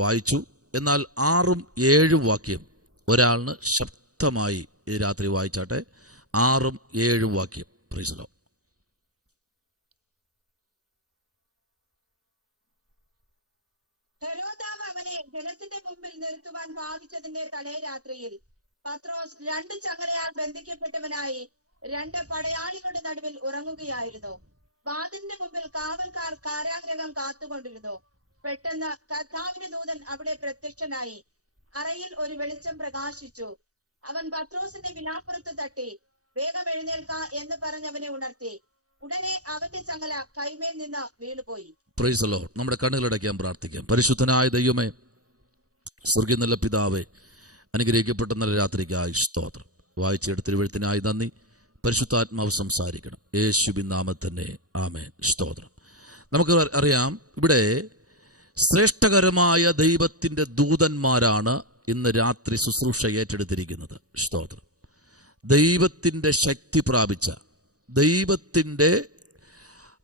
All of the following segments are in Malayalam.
വായിച്ചു. എന്നാൽ 6ഉം 7ഉം വാക്യം ഒരാളിന് ശക്തമായി ഈ രാത്രി വായിച്ചാട്ടെ. 6ഉം 7ഉം വാക്യം. Price the Lord. ഹെരോദാവ് അവനെ ജനത്തിന്റെ മുമ്പിൽ നിർത്തുവാൻ ഭാവിച്ചതിന്റെ തലേ രാത്രിയിൽ പത്രോസ് 2 ചങ്ങലയാൽ ബന്ധിക്കപ്പെട്ടവനായി 2 പടയാളികളുടെ നടുവിൽ ഉറങ്ങുകയായിരുന്നു. വാതിലിന്റെ മുമ്പിൽ കാവൽക്കാർ കാരാഗ്രഹം കാത്തുകൊണ്ടിരുന്നു. പെട്ടെന്ന് കർത്താവിന്റെ ദൂതൻ അവിടെ പ്രത്യക്ഷനായി. അറയിൽ ഒരു വെളിച്ചം പ്രകാശിച്ചു. അവൻ പത്രോസിന്റെ വിലാപ്പുറത്ത് തട്ടി, വേഗം എഴുന്നേൽക്ക എന്ന് പറഞ്ഞ് അവനെ ഉണർത്തി. ഉടനെ അവന്റെ ചങ്ങല കൈമേൽ നിന്ന് വീണുപോയി. Price the Lord. നമ്മുടെ കണ്ണുകളടയ്ക്കാൻ പ്രാർത്ഥിക്കാം. പരിശുദ്ധനായ ദൈവമേ, സ്വർഗ്ഗീയ നല്ല പിതാവേ, അനുഗ്രഹിക്കപ്പെട്ട നല്ല രാത്രിക്കായി സ്തോത്രം. വായിച്ചെടുത്ത തിരുവെഴുത്തിനായി നന്ദി. പരിശുദ്ധാത്മാവ് സംസാരിക്കണം. യേശുവിൻ നാമത്തിൽ തന്നെ ആമേൻ. സ്തോത്രം. നമുക്ക് അറിയാം, ഇവിടെ ശ്രേഷ്ഠകരമായ ദൈവത്തിൻ്റെ ദൂതന്മാരാണ് ഇന്ന് രാത്രി ശുശ്രൂഷ ഏറ്റെടുത്തിരിക്കുന്നത്. സ്തോത്രം. ദൈവത്തിൻ്റെ ശക്തി പ്രാപിച്ച, ദൈവത്തിൻ്റെ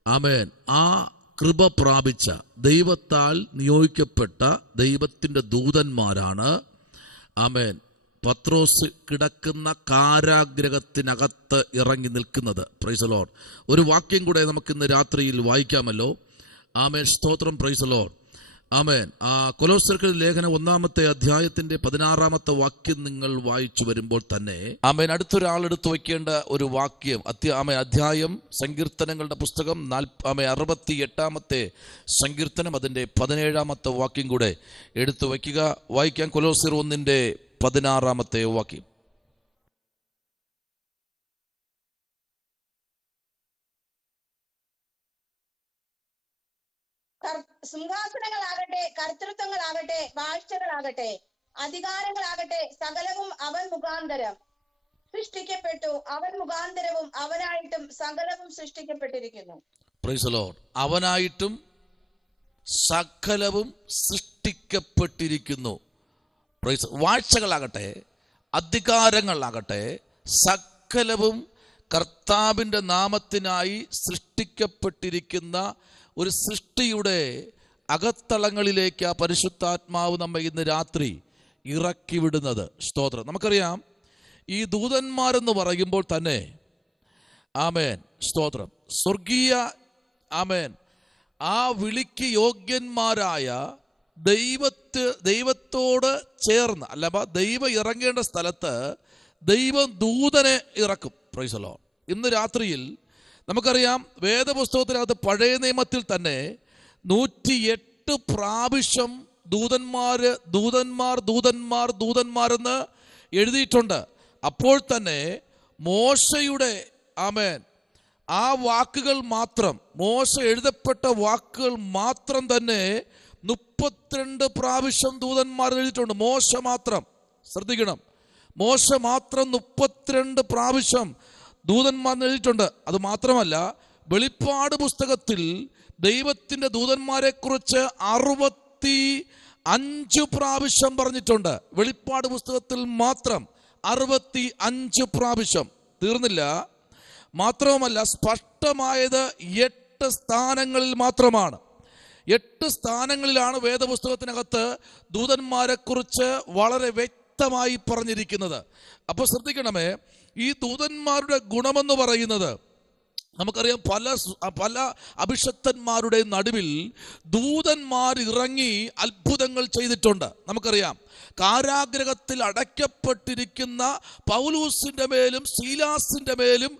ആമേൻ ആ കൃപ പ്രാപിച്ച, ദൈവത്താൽ നിയോഗിക്കപ്പെട്ട ദൈവത്തിൻ്റെ ദൂതന്മാരാണ് ആമേൻ പത്രോസ് കിടക്കുന്ന കാരാഗ്രഹത്തിനകത്ത് ഇറങ്ങി നിൽക്കുന്നത്. Praise the Lord. ഒരു വാക്യം കൂടെ നമുക്കിന്ന് രാത്രിയിൽ വായിക്കാമല്ലോ. ആമേൻ. സ്തോത്രം. Praise the Lord. ആമേൻ. കൊലോസ്യർക്ക് ലേഖനം 1-ാമത്തെ അധ്യായത്തിന്റെ 16-ാമത്തെ വാക്യം നിങ്ങൾ വായിച്ചു വരുമ്പോൾ തന്നെ ആമേൻ അടുത്തൊരാൾ എടുത്തു വയ്ക്കേണ്ട ഒരു വാക്യം അധ്യായം സങ്കീർത്തനങ്ങളുടെ പുസ്തകം 68-ാമത്തെ സങ്കീർത്തനം അതിന്റെ 17-ാമത്തെ വാക്യം കൂടെ എടുത്തു വയ്ക്കുക. വായിക്കാം. കൊലോസ്യർ 1-ന്റെ 16-ാമത്തെ വാക്യം. സിംഹാസനങ്ങളാകട്ടെ, കർത്തൃത്വങ്ങളാകട്ടെ, വാഴ്ചകളാകട്ടെ, അധികാരങ്ങളാകട്ടെ, സകലവും അവൻ മുഖാന്തരം സൃഷ്ടിക്കപ്പെട്ടു. അവൻ മുഖാന്തരവും അവനായിട്ടും സകലവും സൃഷ്ടിക്കപ്പെട്ടിരിക്കുന്നു. Praise the Lord. അവനായിട്ടും സകലവും സൃഷ്ടിക്കപ്പെട്ടിരിക്കുന്നു. വാഴ്ചകളാകട്ടെ, അധികാരങ്ങളാകട്ടെ, സകലവും കർത്താവിൻ്റെ നാമത്തിനായി സൃഷ്ടിക്കപ്പെട്ടിരിക്കുന്ന ഒരു സൃഷ്ടിയുടെ അകത്തളങ്ങളിലേക്ക് ആ പരിശുദ്ധാത്മാവ് നമ്മെ ഇന്ന് രാത്രി ഇറക്കി വിടുന്നത്. സ്തോത്രം. നമുക്കറിയാം, ഈ ദൂതന്മാരെന്ന് പറയുമ്പോൾ തന്നെ ആമേൻ സ്തോത്രം, സ്വർഗീയ ആമേൻ ആ വിളിക്ക് യോഗ്യന്മാരായ ദൈവത്തോട് ചേർന്ന്, അല്ല ദൈവം ഇറങ്ങേണ്ട സ്ഥലത്ത് ദൈവം ദൂതനെ ഇറക്കും. Price the Lord. ഇന്ന് രാത്രിയിൽ നമുക്കറിയാം, വേദപുസ്തകത്തിനകത്ത് പഴയ നിയമത്തിൽ തന്നെ 108 പ്രാവശ്യം ദൂതന്മാരെന്ന് എഴുതിയിട്ടുണ്ട്. അപ്പോൾ തന്നെ മോശയുടെ ആമേൻ ആ വാക്കുകൾ മാത്രം, മോശ എഴുതപ്പെട്ട വാക്കുകൾ മാത്രം തന്നെ 32 പ്രാവശ്യം ദൂതന്മാർ എഴുതിയിട്ടുണ്ട്. മോശ മാത്രം, ശ്രദ്ധിക്കണം, മോശ മാത്രം 32 പ്രാവശ്യം ദൂതന്മാർ എഴുതിയിട്ടുണ്ട്. അത് മാത്രമല്ല, വെളിപ്പാട് പുസ്തകത്തിൽ ദൈവത്തിൻ്റെ ദൂതന്മാരെ കുറിച്ച് 65 പ്രാവശ്യം പറഞ്ഞിട്ടുണ്ട്. വെളിപ്പാട് പുസ്തകത്തിൽ മാത്രം 65 പ്രാവശ്യം. തീർന്നില്ല. മാത്രവുമല്ല, സ്പഷ്ടമായത് 8 സ്ഥാനങ്ങളിൽ മാത്രമാണ്. 8 സ്ഥാനങ്ങളിലാണ് വേദപുസ്തകത്തിനകത്ത് ദൂതന്മാരെ കുറിച്ച് വളരെ വ്യക്തമായി പറഞ്ഞിരിക്കുന്നത്. അപ്പോൾ ശ്രദ്ധിക്കണമേ, ഈ ദൂതന്മാരുടെ ഗുണമെന്ന് പറയുന്നത്, നമുക്കറിയാം, പല അഭിഷക്തന്മാരുടെ നടുവിൽ ദൂതന്മാർ ഇറങ്ങി അത്ഭുതങ്ങൾ ചെയ്തിട്ടുണ്ട്. നമുക്കറിയാം, കാരാഗ്രഹത്തിൽ അടയ്ക്കപ്പെട്ടിരിക്കുന്ന പൗലൂസിൻ്റെ മേലും ശീലാസിൻ്റെ മേലും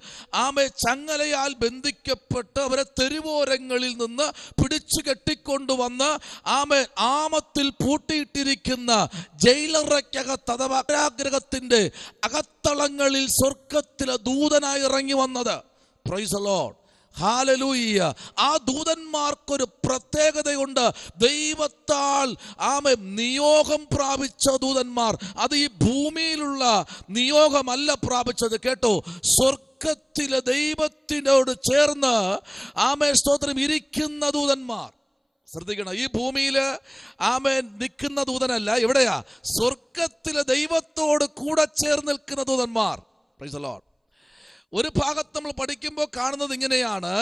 ചങ്ങലയാൽ ബന്ധിക്കപ്പെട്ട് അവരെ തെരുവോരങ്ങളിൽ നിന്ന് പിടിച്ചു കെട്ടിക്കൊണ്ടുവന്ന് ആമത്തിൽ പൂട്ടിയിട്ടിരിക്കുന്ന ജയിലറയ്ക്കകത്ത് അഥവാ കാരാഗ്രഹത്തിൻ്റെ അകത്തളങ്ങളിൽ സ്വർഗത്തിലെ ദൂതനായി ഇറങ്ങി വന്നത്. Price the Lord. ഹല്ലേലൂയ. ആ ദൂതന്മാർക്കൊരു പ്രത്യേകതയുണ്ട്. ദൈവത്താൽ നിയോഗം പ്രാപിച്ച ദൂതന്മാർ. അത് ഈ ഭൂമിയിലുള്ള നിയോഗമല്ല പ്രാപിച്ചത്. കേട്ടോ, സ്വർഗത്തിലെ ദൈവത്തിനോട് ചേർന്ന് സ്തോത്രം ഇരിക്കുന്ന ദൂതന്മാർ. ശ്രദ്ധിക്കണം, ഈ ഭൂമിയിൽ നിൽക്കുന്ന ദൂതനല്ല. എവിടെയാ? സ്വർഗത്തിലെ ദൈവത്തോട് കൂടെ ചേർന്ന് നിൽക്കുന്ന ദൂതന്മാർ. Price the Lord. ഒരു ഭാഗത്ത് നമ്മൾ പഠിക്കുമ്പോൾ കാണുന്നത് ഇങ്ങനെയാണ്.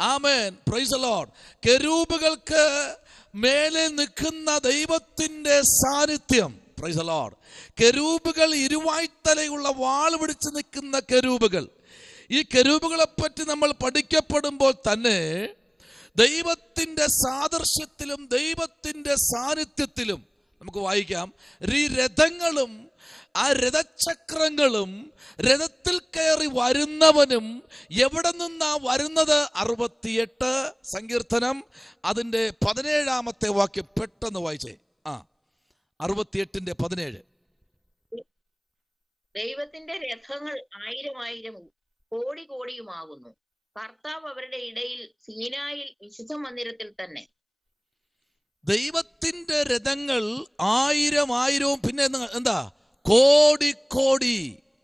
ആമേൻ, പ്രൈസ് ദി ലോർഡ്. കെരൂബുകൾക്ക് മേലെ നിൽക്കുന്ന ദൈവത്തിന്റെ സാന്നിധ്യം, പ്രൈസ് ദി ലോർഡ്. കെരൂബുകൾ ഇരുവായ്ത്തലയുള്ള വാൾ പിടിച്ച് നിൽക്കുന്ന കെരൂബുകൾ. ഈ കെരൂബുകളെ പറ്റി നമ്മൾ പഠിക്കപ്പെടുമ്പോൾ തന്നെ ദൈവത്തിന്റെ സാദൃശ്യത്തിലും ദൈവത്തിന്റെ സാന്നിധ്യത്തിലും നമുക്ക് വായിക്കാം. ഈ രഥങ്ങളും ആ രഥചക്രങ്ങളും രഥത്തിൽ കയറി വരുന്നവനും എവിടെ നിന്നാ വരുന്നത്? 68 സങ്കീർത്തനം അതിന്റെ 17 വാക്യം പെട്ടെന്ന് വായിച്ചേ. 68:17. ദൈവത്തിന്റെ രഥങ്ങൾ 1000 കോടി കോടിയുമാകുന്നു. കർത്താവ് അവരുടെ ഇടയിൽ സീനായിൽ വിശുദ്ധ മന്ദിരത്തിൽ തന്നെ. ദൈവത്തിന്റെ രഥങ്ങൾ 1000 പിന്നെ എന്താ? കോടി കോടി.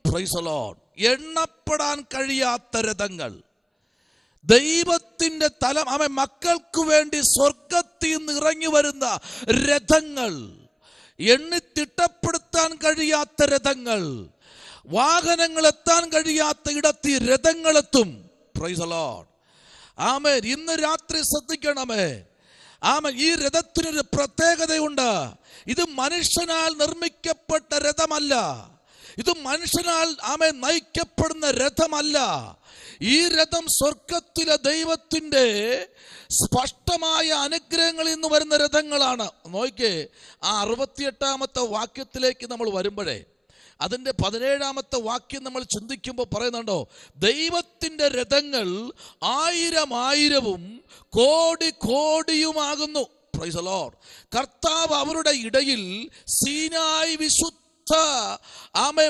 Price the Lord. എണ്ണപ്പെടാൻ കഴിയാത്ത രഥങ്ങൾ. ദൈവത്തിന്റെ മക്കൾക്ക് വേണ്ടി സ്വർഗത്തിൽ നിന്ന് ഇറങ്ങി വരുന്ന രഥങ്ങൾ, എണ്ണിത്തിട്ടപ്പെടുത്താൻ കഴിയാത്ത രഥങ്ങൾ, വാഹനങ്ങൾ എത്താൻ കഴിയാത്ത ഇടത്ത് രഥങ്ങളെത്തും. Praise the Lord. ആമേൻ. ഇന്ന് രാത്രി ശ്രദ്ധിക്കണമേ. ആമേൻ. ഈ രഥത്തിനൊരു പ്രത്യേകതയുണ്ട്. ഇത് മനുഷ്യനാൽ നിർമ്മിക്കപ്പെട്ട രഥമല്ല. ഇത് മനുഷ്യനാൽ നയിക്കപ്പെടുന്ന രഥമല്ല. ഈ രഥം സ്വർഗത്തിലെ ദൈവത്തിന്റെ സ്പഷ്ടമായ അനുഗ്രഹങ്ങളിൽ നിന്ന് വരുന്ന രഥങ്ങളാണ്. നോക്കിയേ, 68 വാക്യത്തിലേക്ക് നമ്മൾ വരുമ്പോഴേ അതിന്റെ 17 വാക്യം നമ്മൾ ചിന്തിക്കുമ്പോൾ പറയുന്നുണ്ടോ, ദൈവത്തിന്റെ രഥങ്ങൾ 1000 കോടി കോടിയുമാകുന്നു. Price the Lord. കർത്താവ് അവരുടെ ഇടയിൽ സീനായി വിശുദ്ധ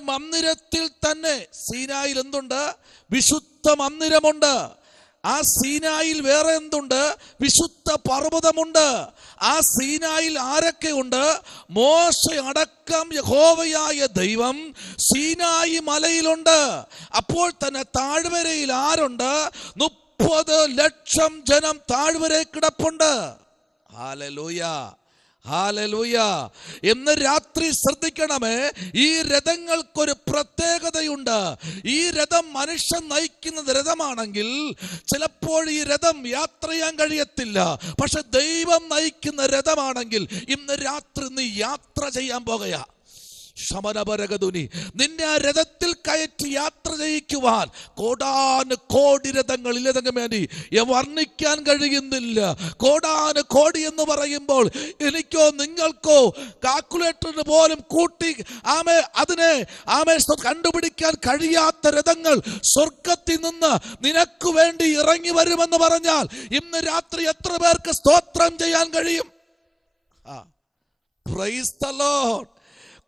മന്ദിരത്തിൽ തന്നെ. സീനായിൽ എന്തുണ്ട്? വിശുദ്ധ മന്ദിരമുണ്ട്. ആ സീനായിൽ വേറെ എന്തുണ്ട്? വിശുദ്ധ പർവ്വതമുണ്ട്. ആ സീനായിൽ ആരൊക്കെ ഉണ്ട്? മോശ അടക്കം യഹോവയായ ദൈവം സീനായി മലയിലുണ്ട്. അപ്പോൾ തന്നെ താഴ്വരയിൽ ആരുണ്ട്? 30 ലക്ഷം ജനം താഴ്വരയിൽ കിടപ്പുണ്ട്. Hallelujah, hallelujah. ഇന്ന് രാത്രി ശ്രദ്ധിക്കണമേ, ഈ രഥങ്ങൾക്കൊരു പ്രത്യേകതയുണ്ട്. ഈ രഥം മനുഷ്യൻ നയിക്കുന്ന രഥമാണെങ്കിൽ ചിലപ്പോൾ ഈ രഥം യാത്ര ചെയ്യാൻ കഴിയത്തില്ല. പക്ഷെ ദൈവം നയിക്കുന്ന രഥമാണെങ്കിൽ ഇന്ന് രാത്രി നീ യാത്ര ചെയ്യാൻ പോകുക. ശമനപരകതുനി നിന്നെ ആ രഥത്തിൽ കയറ്റി യാത്ര ചെയ്യിക്കുവാൻ കോടാന് കോടി രഥങ്ങൾ ഇല്ലതങ്ങ് വേണ്ടി വർണ്ണിക്കാൻ കഴിയുന്നില്ല. കോടാന് കോടി എന്ന് പറയുമ്പോൾ എനിക്കോ നിങ്ങൾക്കോ കാൽക്കുലേറ്ററിന് പോലും കൂട്ടി അതിനെ കണ്ടുപിടിക്കാൻ കഴിയാത്ത രഥങ്ങൾ സ്വർഗത്തിൽ നിന്ന് നിനക്ക് വേണ്ടി ഇറങ്ങി വരുമെന്ന് പറഞ്ഞാൽ ഇന്ന് രാത്രി എത്ര പേർക്ക് സ്തോത്രം ചെയ്യാൻ കഴിയും? Price the Lord.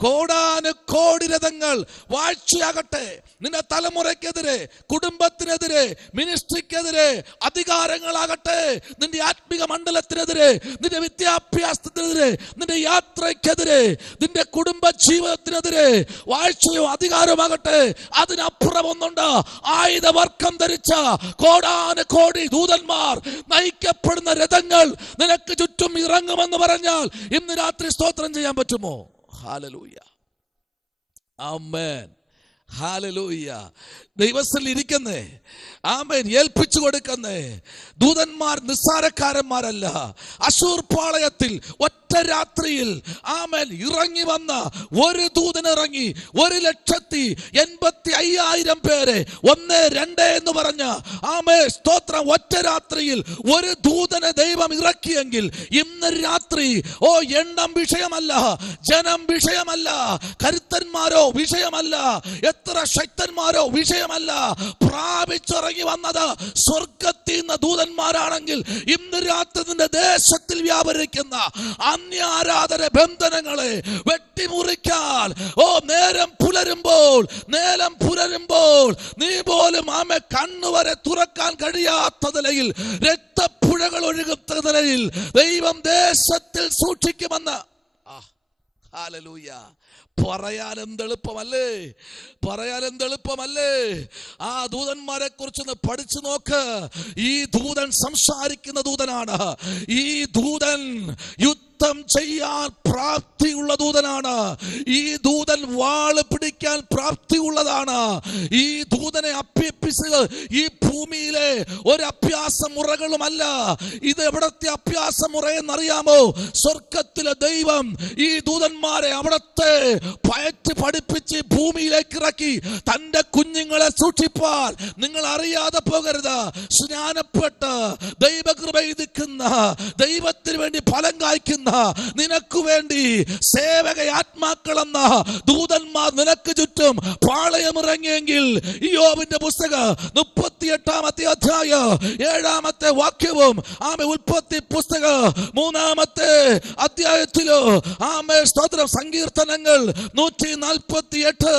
കോടാന് കോടി രഥങ്ങൾ. വാഴ്ചയാകട്ടെ, നിന്റെ തലമുറയ്ക്കെതിരെ, കുടുംബത്തിനെതിരെ, മിനിസ്ട്രിക്കെതിരെ, അധികാരങ്ങളാകട്ടെ, നിന്റെ ആത്മിക മണ്ഡലത്തിനെതിരെ, നിന്റെ വിദ്യാഭ്യാസത്തിനെതിരെ, നിന്റെ യാത്രയ്ക്കെതിരെ, നിന്റെ കുടുംബ ജീവിതത്തിനെതിരെ വാഴ്ചയോ അധികാരമാകട്ടെ, അതിനപ്പുറം ഒന്നുണ്ട്. ആയുധവർക്കം ധരിച്ച കോടാന് കോടി ദൂതന്മാർ നയിക്കപ്പെടുന്ന രഥങ്ങൾ നിനക്ക് ചുറ്റും ഇറങ്ങുമെന്ന് പറഞ്ഞാൽ ഇന്ന് രാത്രി സ്തോത്രം ചെയ്യാൻ പറ്റുമോ? ഹല്ലേലൂയ, ആമേൻ, ഹല്ലേലൂയ. ദൈവത്തിൽ ഇരിക്കുന്നേ, ആമേൻ, ഏൽപ്പിച്ചു കൊടുക്കുന്നേ ദൂതന്മാർ നിസ്സാരക്കാരന്മാരല്ല. അശൂർ പാളയത്തിൽ ഒറ്റ രാത്രിയിൽ ആമേൻ ഇറങ്ങി വന്ന ഒരു ദൂതൻ ഇറങ്ങി 1,85,000 പേരെ 1, 2 എന്ന് പറഞ്ഞ ആമേൻ സ്തോത്രം ഒറ്റ രാത്രിയിൽ ഒരു ദൂതനെ ദൈവം ഇറക്കിയെങ്കിൽ ഇന്ന് രാത്രി എണ്ണം വിഷയമല്ല, ജനം വിഷയമല്ല, കരുത്തന്മാരോ വിഷയമല്ല, എത്ര ശക്തന്മാരോ വിഷയമല്ല. പ്രാപിച്ചിറങ്ങി വന്നത് സ്വർഗത്തിൽ നിന്ന് ദൂതന്മാരാണെങ്കിൽ ഇന്ന് രാത്രി നിന്റെ ദേശത്തിൽ വ്യാപരിക്കുന്ന അന്യാരാധന ബന്ധനങ്ങളെ വെട്ടിമുറിക്കാൻ നേരം പുലരുമ്പോൾ നീ പോലും കണ്ണുവരെ തുറക്കാൻ കഴിയാത്ത നിലയിൽ രക്തപ്പുഴകൾ ഒഴുകുന്ന നിലയിൽ ദൈവം ദേശത്തിൽ സൂക്ഷിക്കുമെന്ന്. ഹല്ലേലൂയ. പറയാൻ എന്തെളുപ്പമല്ലേ. ആ ദൂതന്മാരെ കുറിച്ചൊന്ന് പഠിച്ചു നോക്ക്. ഈ ദൂതൻ സംസാരിക്കുന്ന ദൂതനാണ്. ഈ ദൂതൻ യുദ്ധ യുദ്ധം ചെയ്യാൻ പ്രാപ്തിയുള്ള ദൂതനാണ്. ഈ ദൂതൻ വാള് പിടിക്കാൻ പ്രാപ്തിയുള്ളതാണ്. ഈ ദൂതനെ അഭ്യസിച്ചത് ഈ ഭൂമിയിലെ ഒരു അഭ്യാസ മുറകളുമല്ല. ഇത് എവിടത്തെ അഭ്യാസ മുറയെന്നറിയാമോ? സ്വർഗത്തിലെ ദൈവം ഈ ദൂതന്മാരെ അവിടത്തെ പയറ്റ് പഠിപ്പിച്ച് ഭൂമിയിലേക്ക് ഇറക്കി തന്റെ കുഞ്ഞുങ്ങളെ സൂക്ഷിപ്പാൻ. നിങ്ങൾ അറിയാതെ പോകരുത്. സ്നാനപ്പെട്ട് ദൈവകൃപയിൽ നിൽക്കുന്ന, ദൈവത്തിന് വേണ്ടി ഫലം കായ്ക്കുന്ന, നിനക്ക് വേണ്ടി സേവക ആത്മാക്കളെന്ന ദൂതന്മാർ നിനക്ക് ചുറ്റും പാളയമിറങ്ങിയെങ്കിൽ ഇയ്യോബിന്റെ പുസ്തകം 38-ാമത്തെ അധ്യായം 7-ാമത്തെ വാക്യവും ഉൽപ്പത്തി പുസ്തകം 3-ാമത്തെ അധ്യായത്തിലോ സ്തോത്രം സങ്കീർത്തനങ്ങൾ 148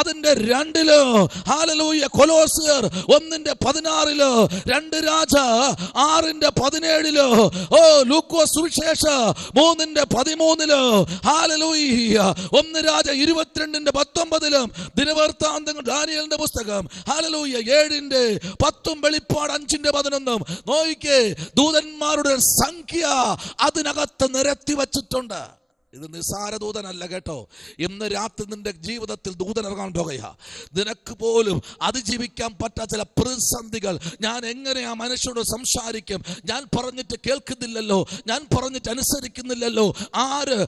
അതിന്റെ 2-ലോ ഹല്ലേലൂയ കൊലോസ്യർ 1:16-ലോ 2 രാജ 6:17-ലോ ലൂക്കോസ് സുവിശേഷം 3:13-ലോ ഹല്ലേലൂയ 1 രാജ 22:19-ലും ദിനവൃത്താന്തങ്ങൾ ദാനിയേലിന്റെ പുസ്തകം ഹല്ലേലൂയ 7:10 വെളിപ്പാട് 5:11 നോയിക്കേ. ദൂതന്മാരുടെ സംഖ്യ അതിനകത്ത് നിരത്തി വച്ചിട്ടുണ്ട്. ഇത് നിസാര ദൂതനല്ല കേട്ടോ. ഇന്ന് രാത്രി നിന്റെ ജീവിതത്തിൽ ദൂതൻ ഇറങ്ങാൻ പോകുക. നിനക്ക് പോലും അതിജീവിക്കാൻ പറ്റാത്ത ചില പ്രതിസന്ധികൾ. ഞാൻ എങ്ങനെ ആ മനുഷ്യനോട് സംസാരിക്കും? ഞാൻ പറഞ്ഞിട്ട് കേൾക്കുന്നില്ലല്ലോ, ഞാൻ പറഞ്ഞിട്ട് അനുസരിക്കുന്നില്ലല്ലോ. ആര്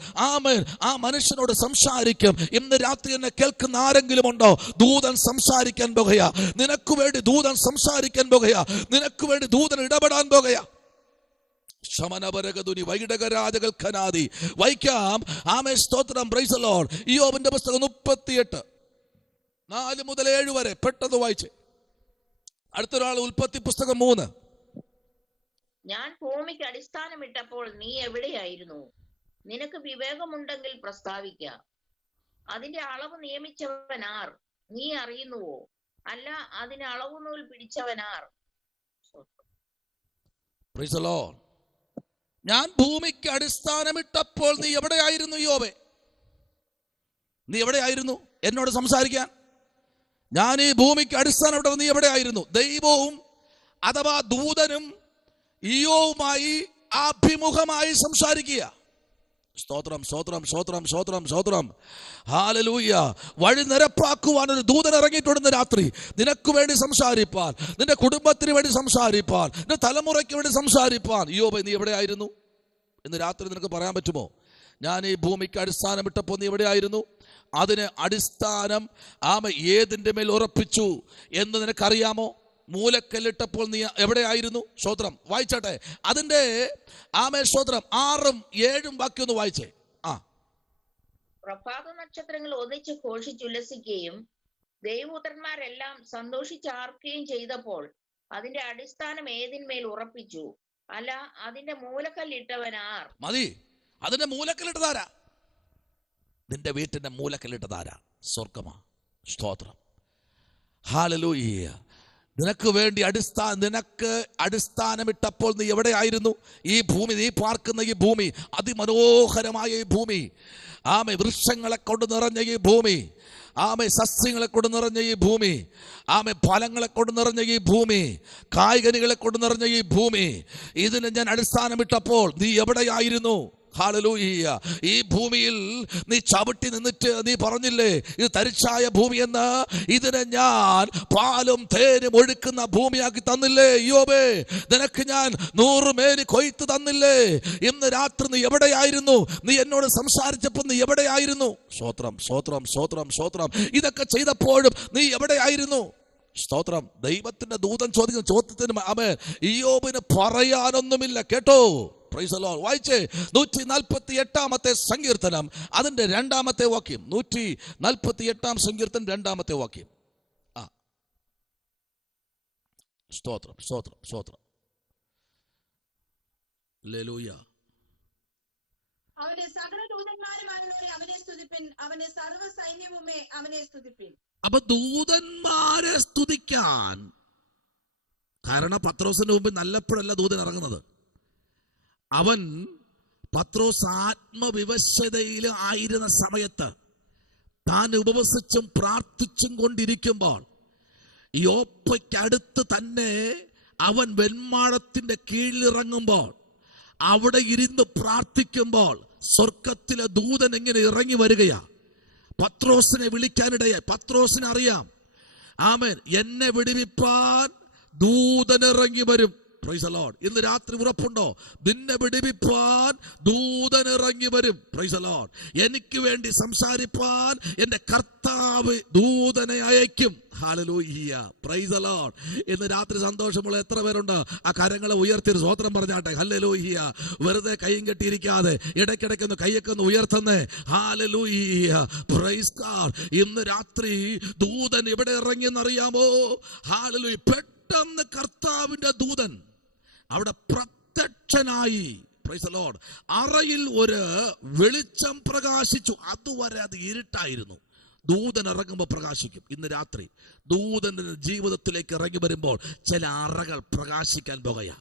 ആ മനുഷ്യനോട് സംസാരിക്കും? ഇന്ന് രാത്രി എന്നെ കേൾക്കുന്ന ആരെങ്കിലും ഉണ്ടോ? ദൂതൻ സംസാരിക്കാൻ പോകുക. നിനക്ക് വേണ്ടി ദൂതൻ സംസാരിക്കാൻ പോകുക. നിനക്ക് വേണ്ടി ദൂതൻ ഇടപെടാൻ പോകുക. വൈക്കാം. സ്തോത്രം. Praise the Lord. ഇയ്യോബിന്റെ പുസ്തകം 38 4-7 വരെ പെട്ടെന്ന് വായിച്ച്. അടുത്തൊരാൾ ഉൽപ്പത്തി പുസ്തകം 3. ഞാൻ ഭൂമിക്ക് അടിസ്ഥാനമിട്ടപ്പോൾ നീ എവിടെയായിരുന്നു? നിനക്ക് വിവേകമുണ്ടെങ്കിൽ പ്രസ്താവിക്ക. അതിന്റെ അളവ് നിയമിച്ചവനാർ? നീ അറിയുന്നുവോ? അല്ല, അതിന് അളവുനൂൽ പിടിച്ചവനാർ? Praise the Lord. ഞാൻ ഭൂമിക്ക് അടിസ്ഥാനമിട്ടപ്പോൾ നീ എവിടെയായിരുന്നു യോബേ? നീ എവിടെയായിരുന്നു എന്നോട് സംസാരിക്കാൻ? ഞാൻ ഈ ഭൂമിക്ക് അടിസ്ഥാനമിട്ടപ്പോൾ നീ എവിടെയായിരുന്നു? ദൈവവും അഥവാ ദൂതനും ഇയ്യോവുമായി അഭിമുഖമായി സംസാരിക്കുക. സ്തോത്രം, സ്തോത്രം, സ്തോത്രം, സ്തോത്രം, സ്തോത്രം. ഹല്ലേലൂയ. വഴി നിരപ്പാക്കുവാൻ ഒരു ദൂതൻ ഇറങ്ങിയിട്ടുണ്ട് രാത്രി. നിനക്ക് വേണ്ടി സംസാരിപ്പാൻ, നിന്റെ കുടുംബത്തിന് വേണ്ടി സംസാരിപ്പാൻ, നിന്റെ തലമുറയ്ക്ക് വേണ്ടി സംസാരിപ്പാൻ. യോബേ, നീ എവിടെയായിരുന്നു? ഇന്ന് രാത്രി നിനക്ക് പറയാൻ പറ്റുമോ? ഞാൻ ഈ ഭൂമിക്ക് അടിസ്ഥാനമിട്ടപ്പോൾ നീ എവിടെയായിരുന്നു? അതിന് അടിസ്ഥാനം ഏതിൻ്റെ മേൽ ഉറപ്പിച്ചു എന്ന് നിനക്കറിയാമോ? മൂലക്കല്ലിട്ടപ്പോൾ നീ എവിടെയായിരുന്നു? സ്തോത്രം. വായിച്ചട്ടെ. അതിന്റെ സ്തോത്രം 6-7 വാക്യം ഒന്ന് വായിച്ചേ. പ്രഭാത നക്ഷത്രങ്ങൾ ഒന്നിച്ച് ഘോഷിച്ചുല്ലസിക്കുകയും ദൈവപുത്രന്മാരെല്ലാം സന്തോഷിച്ചാർക്കുകയും ചെയ്തപ്പോൾ അതിന്റെ അടിസ്ഥാനം ഏതിന്മേൽ ഉറപ്പിച്ചു? അല്ല, അതിന്റെ മൂലക്കല്ലിട്ടവനാർ? മതി. അതിന്റെ മൂലക്കല്ലിട്ടതാരാ? നിന്റെ വീട്ടിന്റെ മൂലക്കല്ലിട്ടതാരാ? സ്വർഗമാ. സ്തോത്രം. ഹല്ലേലൂയ. നിനക്ക് വേണ്ടി നിനക്ക് അടിസ്ഥാനമിട്ടപ്പോൾ നീ എവിടെയായിരുന്നു? ഈ ഭൂമി, നീ പാർക്കുന്ന ഈ ഭൂമി, അതിമനോഹരമായ ഈ ഭൂമി, വൃക്ഷങ്ങളെ കൊണ്ട് നിറഞ്ഞ ഈ ഭൂമി, സസ്യങ്ങളെ കൊണ്ട് നിറഞ്ഞ ഈ ഭൂമി, ഫലങ്ങളെ കൊണ്ട് നിറഞ്ഞ ഈ ഭൂമി, കായ്കനികളെ കൊണ്ട് നിറഞ്ഞ ഈ ഭൂമി, ഇതിന് ഞാൻ അടിസ്ഥാനമിട്ടപ്പോൾ നീ എവിടെയായിരുന്നു? ഹല്ലേലൂയ. ഈ ഭൂമിയിൽ നീ ചവിട്ടി നിന്നിട്ട് നീ പറഞ്ഞില്ലേ, ഇത് തരിച്ചായ ഭൂമിയെന്ന്? ഇതിനെ ഞാൻ പാലും തേനും ഒഴുക്കുന്ന ഭൂമിയാക്കി തന്നില്ലേ യോബേ? നിനക്ക് ഞാൻ 100 മേനി കൊയ്ത്ത് തന്നില്ലേ? ഇന്ന് രാത്രി നീ എവിടെയായിരുന്നു? നീ എന്നോട് സംസാരിച്ചപ്പോൾ നീ എവിടെയായിരുന്നു? സ്തോത്രം, സ്തോത്രം, സ്തോത്രം, സ്തോത്രം. ഇതൊക്കെ ചെയ്തപ്പോഴും നീ എവിടെയായിരുന്നു? സ്തോത്രം. ദൈവത്തിന്റെ ദൂതൻ ചോദിക്കുന്ന ചോദ്യത്തിന് ഇയ്യോബിന് പറയാനൊന്നുമില്ല കേട്ടോ. Price the Lord. വായിച്ചേ. 148-ാമത്തെ സങ്കീർത്തനം അതിന്റെ 2-ാമത്തെ വാക്യം. 148-ാം സങ്കീർത്തനം 2-ാമത്തെ വാക്യം. സ്തോത്രം, സ്തോത്രം, സ്തോത്രം. ഹല്ലേലൂയ. അവന്റെ സകല ദൂതന്മാരുമായുള്ളവരെ അവനെ സ്തുതിപ്പിൻ, അവന്റെ സർവ്വ സൈന്യവുമേ അവനെ സ്തുതിപ്പിൻ. അപ്പൊ ദൂതന്മാരെ സ്തുതിക്കാൻ, കാരണം പത്രോസിന്റെ മുമ്പിൽ നല്ലപ്പോഴല്ല ദൂതൻ ഇറങ്ങുന്നത്. അവൻ പത്രോസ് ആത്മവിവശതയിൽ ആയിരുന്ന സമയത്ത് താൻ ഉപവസിച്ചും പ്രാർത്ഥിച്ചും കൊണ്ടിരിക്കുമ്പോൾ യോപ്പയ്ക്കടുത്ത് തന്നെ അവൻ വെൺമാടത്തിന്റെ കീഴിലിറങ്ങുമ്പോൾ അവിടെ ഇരുന്ന് പ്രാർത്ഥിക്കുമ്പോൾ സ്വർഗത്തിലെ ദൂതൻ എങ്ങനെ ഇറങ്ങി വരികയാ. പത്രോസിനെ വിളിക്കാനിടയായി. പത്രോസിനെ അറിയാം, ആമേൻ, എന്നെ വിടുവിപ്പാൻ ദൂതൻ ഇറങ്ങി വരും. Price the Lord. ഇന്ന് രാത്രി ഉറപ്പുണ്ടോ? നിന്നെ വിടുവിപ്പാൻ ദൂതൻ ഇറങ്ങി വരും. Price the Lord. എനിക്ക് വേണ്ടി സംസാരിപ്പാൻ എന്റെ കർത്താവ് ദൂതനെ അയക്കും. ഹല്ലേലൂയ. Praise the Lord. ഇന്ന് രാത്രി സന്തോഷമുള്ള എത്ര പേരുണ്ട്? ആ കരങ്ങളെ ഉയർത്തി ഒരു സ്തോത്രം പറഞ്ഞാട്ടെ. ഹല്ലേലൂയ. വെറുതെ കൈയും കെട്ടിയിരിക്കാതെ ഇടയ്ക്കിടയ്ക്കൊന്ന് കൈയൊക്കെ ഒന്ന് ഉയർത്തുന്നേ. ഹല്ലേലൂയ. Praise God. ഇന്ന് രാത്രി ദൂതൻ എവിടെ ഇറങ്ങിയെന്നറിയാമോ? ഹല്ലേലൂയ. പെട്ടെന്ന് കർത്താവിന്റെ ദൂതൻ അവിടെ പ്രത്യക്ഷനായി. Price the Lord. അറയിൽ ഒരു വെളിച്ചം പ്രകാശിച്ചു. അതുവരെ അത് ഇരുട്ടായിരുന്നു. ദൂതൻ ഇറങ്ങുമ്പോൾ പ്രകാശിക്കും. ഇന്ന് രാത്രി ദൂതന്റെ ജീവിതത്തിലേക്ക് ഇറങ്ങി വരുമ്പോൾ ചില അറകൾ പ്രകാശിക്കാൻ പോകുകയാ.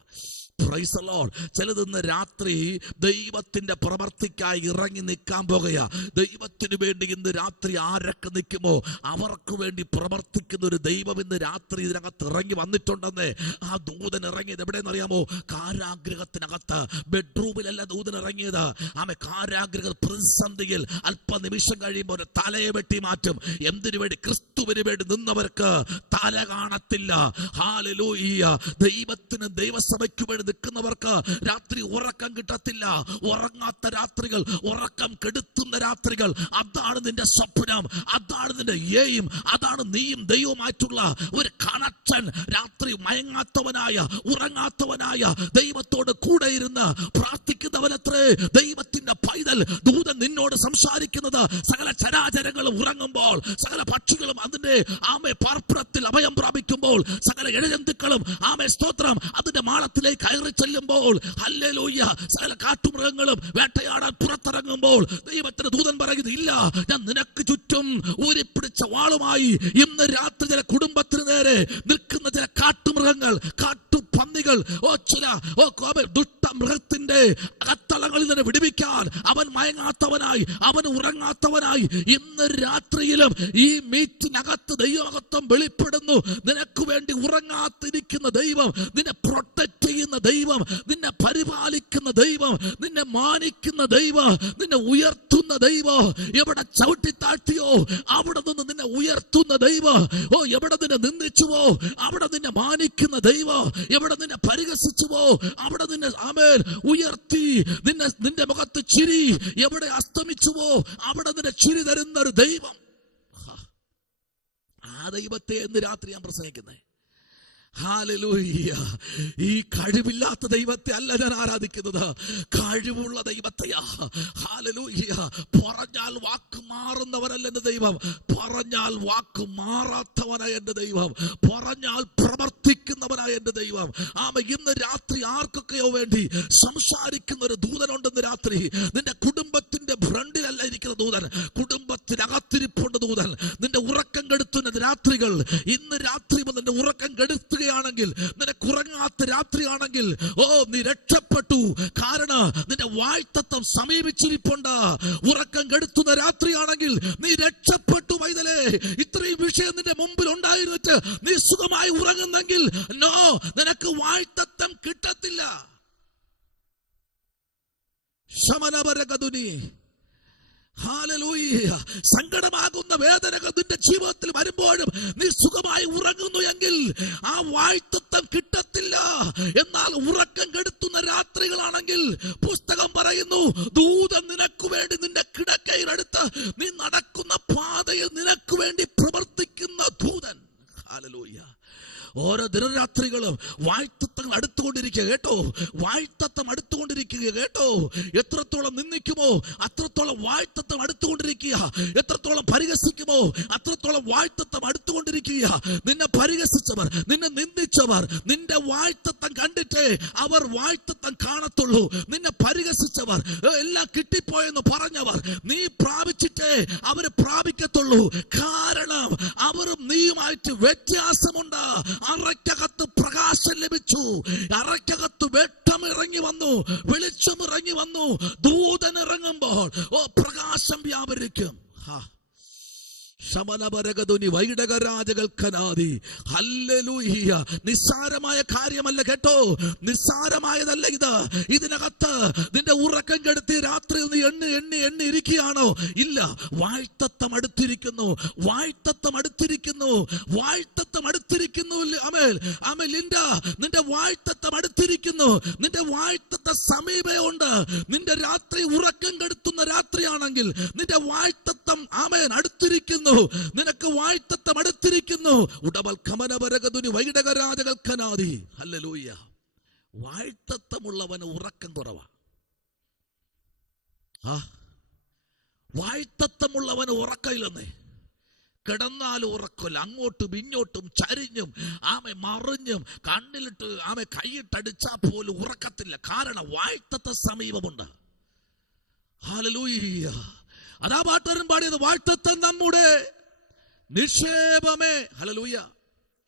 Praise the Lord. ചിലത് ഇന്ന് രാത്രി ദൈവത്തിന്റെ പ്രവർത്തിക്കായി ഇറങ്ങി നിൽക്കാൻ പോകുകയാ. ദൈവത്തിന് വേണ്ടി ഇന്ന് രാത്രി ആരൊക്കെ നിൽക്കുമോ അവർക്ക് വേണ്ടി പ്രവർത്തിക്കുന്ന ഒരു ദൈവം ഇന്ന് രാത്രി ഇതിനകത്ത് ഇറങ്ങി വന്നിട്ടുണ്ടെന്ന്. ആ ദൂതൻ ഇറങ്ങിയത് എവിടെയെന്ന് അറിയാമോ? കാരാഗ്രഹത്തിനകത്ത്. ബെഡ്റൂമിലല്ല ദൂതൻ ഇറങ്ങിയത്. ആമേ, കാരാഗ്രഹ പ്രതിസന്ധിയിൽ അല്പനിമിഷം കഴിയുമ്പോൾ ഒരു തലയെ വെട്ടി മാറ്റും. എന്തിനു വേണ്ടി? ക്രിസ്തുവിന് വേണ്ടി നിന്നവർക്ക് തല കാണത്തില്ല. ഹല്ലേലൂയ. ദൈവത്തിന് ദൈവസഭയ്ക്ക് വേണ്ടി നിൽക്കുന്നവർക്ക് രാത്രി ഉറക്കം കിട്ടത്തില്ല. ഉറങ്ങാത്ത രാത്രികൾ, ഉറക്കം കെടുത്തുന്ന രാത്രികൾ. അതാണ് നിന്റെ സ്വപ്നം, അതാണ് നിന്റെ എയിം, അതാണ് നീയും ദൈവവുമായിട്ടുള്ള ഒരു കണക്ഷൻ. രാത്രി മയങ്ങാത്തവനായ, ഉറങ്ങാത്തവനായ, ദൈവത്തോട് കൂടെ ഇരുന്ന് പ്രാർത്ഥിക്കുന്നവനത്രേ ദൈവത്തിന്റെ പൈതൽ. ദൂതൻ നിന്നോട് സംസാരിക്കുന്നത് സകല ചരാചരങ്ങളും ഉറങ്ങുമ്പോൾ, സകല പക്ഷികളും അതിന്റെ ആമേ പാർപ്പിടത്തിൽ അഭയം പ്രാപിക്കുമ്പോൾ, സകല ഇഴജന്തുക്കളും ആമേ സ്തോത്രം അതിന്റെ മാളത്തിലേക്ക് കയറി ചെല്ലുമ്പോൾ, ഹല്ലേലൂയ, സകല കാട്ടുമൃഗങ്ങളും വേട്ടയാടാൻ പുറത്തിറങ്ങുമ്പോൾ ദൈവത്തിന്റെ ദൂതൻ പറയുന്നത്, ഇല്ല, ഞാൻ നിനക്ക് ചുറ്റും ഊരിപ്പിടിച്ച വാളുമായി ഇന്ന് രാത്രി ചില കുടുംബത്തിന് നേരെ നിൽക്കുന്ന ചില കാട്ടുമൃഗങ്ങൾ, കാട്ടുപന്നികൾ, ചില ദുഷ്ടമൃഗത്തിന്റെ അകത്തളങ്ങളിൽ നിന്ന് വിടുവിക്കാൻ അവൻ മയങ്ങാത്തവനായി, അവൻ ഉറങ്ങാത്തവനായി ഇന്ന് രാത്രിയിലും ഈ മീറ്റിനകത്ത് ദൈവമഹത്വം വെളിപ്പെടുന്നു. നിനക്ക് വേണ്ടി ഉറങ്ങാത്തിരിക്കുന്ന ദൈവം, നിന്നെ പ്രൊട്ടക്ട് ചെയ്യുന്ന ദൈവം, നിന്നെ പരിപാലിക്കുന്ന ദൈവം, നിന്നെ മാനിക്കുന്ന ദൈവം, നിന്നെ ഉയർത്തുന്ന ദൈവം. എവിടെ ചവിട്ടി താഴ്ത്തിയോ അവിടെ നിന്ന് നിന്നെ ഉയർത്തുന്ന ദൈവം. എവിടെ നിന്നെ നിന്ദിച്ചുവോ അവിടെ നിന്നെ മാനിക്കുന്ന ദൈവം. എവിടെ നിന്നെ പരിഹസിച്ചുവോ അവിടെ നിന്നെ ആമേൻ ഉയർത്തി നിന്റെ മുഖത്ത് ചിരി എവിടെ അസ്തമിച്ചുവോ അവിടെ നിന്നെ ചിരി തരുന്ന ഒരു ദൈവം. ആ ദൈവത്തെ ഇന്ന് രാത്രി ഞാൻ പ്രസംഗിക്കുന്നേ. ഹല്ലേലൂയ. ഈ കഴിവില്ലാത്ത ദൈവത്തെ അല്ല ഞാൻ ആരാധിക്കുന്നത്, കഴിവുള്ള ദൈവത്തെയാ. ഹല്ലേലൂയ. പറഞ്ഞാൽ വാക്ക് മാറുന്നവനല്ല എന്റെ ദൈവം, പറഞ്ഞാൽ വാക്ക് മാറാത്തവനായ എന്റെ ദൈവം, പറഞ്ഞാൽ പ്രവർത്തിക്കുന്നവനായ എന്റെ ദൈവം. ഇന്ന് രാത്രി ആർക്കൊക്കെയോ വേണ്ടി സംസാരിക്കുന്ന ഒരു ദൂതനുണ്ടെന്ന് രാത്രി. നിന്റെ കുടുംബത്തിന്റെ ഫ്രണ്ടിലല്ല ഇരിക്കുന്ന ദൂതൻ, കുടുംബത്തിനകത്തിരിപ്പുണ്ട് ദൂതൻ. നിന്റെ ഉറക്കം കെടുത്തുന്ന രാത്രികൾ ഇന്ന് രാത്രി നിന്റെ ഉറക്കം കെടുത്തുകയാണെങ്കിൽ, നിനക്ക് ഉറങ്ങാത്ത രാത്രിയാണെങ്കിൽ, നീ രക്ഷപ്പെട്ടു. കാരണം നിന്റെ വാഴ്ത്തത്വം സമീപിച്ചിരിപ്പുണ്ട്. ഉറക്കം കെടുത്തുന്ന രാത്രിയാണെങ്കിൽ നീ രക്ഷപ്പെട്ടു പൈതലേ. ഇത്രയും വിഷയം നിന്റെ മുമ്പിൽ ഉണ്ടായിരുന്നിട്ട് നീ സുഖമായി ഉറങ്ങുന്നെങ്കിൽ നോ, നിനക്ക് വാഴ്ത്തത്വം കിട്ടത്തില്ല. ശമനപരകതുനി. ഹല്ലേലൂയ. സങ്കടമാകുന്ന വേദനകൾ നിന്റെ ജീവിതത്തിൽ വരുമ്പോഴും നീ സുഖമായി ഉറങ്ങുന്നു എങ്കിൽ ആ വാഴ്ത്തത്വം കിട്ടത്തില്ല. എന്നാൽ ഉറക്കം കെടുത്തുന്ന രാത്രികളാണെങ്കിൽ പുസ്തകം പറയുന്നു, ദൂതൻ നിനക്ക് വേണ്ടി നിന്റെ കിടക്കയിലടുത്ത് നീ നടക്കുന്ന പാതയിൽ നിനക്ക് വേണ്ടി പ്രവർത്തിക്കുന്ന ദൂതൻ. ഹല്ലേലൂയ. ഓരോ ദിനരാത്രികളും വാഴ്ത്തത്വങ്ങൾ അടുത്തുകൊണ്ടിരിക്കുക കേട്ടോ, വാഴ്ത്തത്വം അടുത്തുകൊണ്ടിരിക്കുക കേട്ടോ. എത്രത്തോളം നിന്ദിക്കുമോ അത്രത്തോളം വാഴ്ത്തത്വം അടുത്തുകൊണ്ടിരിക്കുക, എത്രത്തോളം പരിഹസിക്കുമോ അത്രത്തോളം വാഴ്ത്തത്വം അടുത്തുകൊണ്ടിരിക്കുക. നിന്നെ പരിഹസിച്ചവർ, നിന്നെ നിന്ദിച്ചവർ നിന്റെ വാഴ്ത്തത്വം കണ്ടിട്ടേ അവർ വാഴ്ത്തത്വം കാണത്തുള്ളൂ. നിന്നെ പരിഹസിച്ചവർ, എല്ലാം കിട്ടിപ്പോയെന്ന് പറഞ്ഞവർ, നീ പ്രാപിച്ചിട്ടേ അവര് പ്രാപിക്കത്തുള്ളൂ. കാരണം അവരും നീയുമായിട്ട് വ്യത്യാസമുണ്ട്. അറയ്ക്കകത്ത് പ്രകാശം ലഭിച്ചു, അറയ്ക്കകത്ത് വെട്ടം ഇറങ്ങി വന്നു, വെളിച്ചം ഇറങ്ങി വന്നു. ദൂതൻ ഇറങ്ങുമ്പോൾ പ്രകാശം വ്യാപരിക്കും. ശമനപരകതുനി വൈഡകരാജകൽക്കനാദി. ഹല്ലേലൂയ. നിസ്സാരമായ കാര്യമല്ല കേട്ടോ, നിസ്സാരമായതല്ല ഇത്. ഇതിനകത്ത് നിന്റെ ഉറക്കം കെടുത്തി രാത്രിയിൽ നീ എണ്ണി എണ്ണി എണ്ണി ഇരിക്കുകയാണോ? ഇല്ല. വാഴ്ത്തത്വം അടുത്തിരിക്കുന്നു, വാഴ്ത്തത്വം അടുത്തിരിക്കുന്നു, വാഴ്ത്തത്വം അടുത്തിരിക്കുന്നു. അമേൽ അമേൽ നിന്റെ വാഴ്ത്തത്വം അടുത്തിരിക്കുന്നു. നിന്റെ വാഴ്ത്തത്വ സമീപമുണ്ട്. നിന്റെ രാത്രി ഉറക്കം കെടുത്തുന്ന രാത്രിയാണെങ്കിൽ നിന്റെ വാഴ്ത്തത്വം ആമേൻ അടുത്തിരിക്കുന്നു. നിനക്ക് വാഴ്ത്തത്വം അടുത്തിരിക്കുന്നു. ഉടവൽ കമനപരകതുനി വൈഡകരാജകൽക്കനാദി. ഹല്ലേലൂയ. വാഴ്ത്തത്വമുള്ളവന് ഉറക്കം കുറവാ. വാഴ്ത്തത്വമുള്ളവന് ഉറക്കമില്ലെന്നേ. കിടന്നാലും ഉറക്കമില്ല. അങ്ങോട്ടും ഇങ്ങോട്ടും ചരിഞ്ഞും മറിഞ്ഞും കണ്ണിലിട്ട് കൈയിട്ടടിച്ചാ പോലും ഉറക്കത്തില്ല. കാരണം വാഴ്ത്തത്വ സമീപമുണ്ട്. ഹല്ലേലൂയ. അതാ പാട്ടുകാരൻ പാടിയത്, വാഴ്ത്തത്വം നമ്മുടെ നിക്ഷേപമേ. ഹല്ലേലൂയ.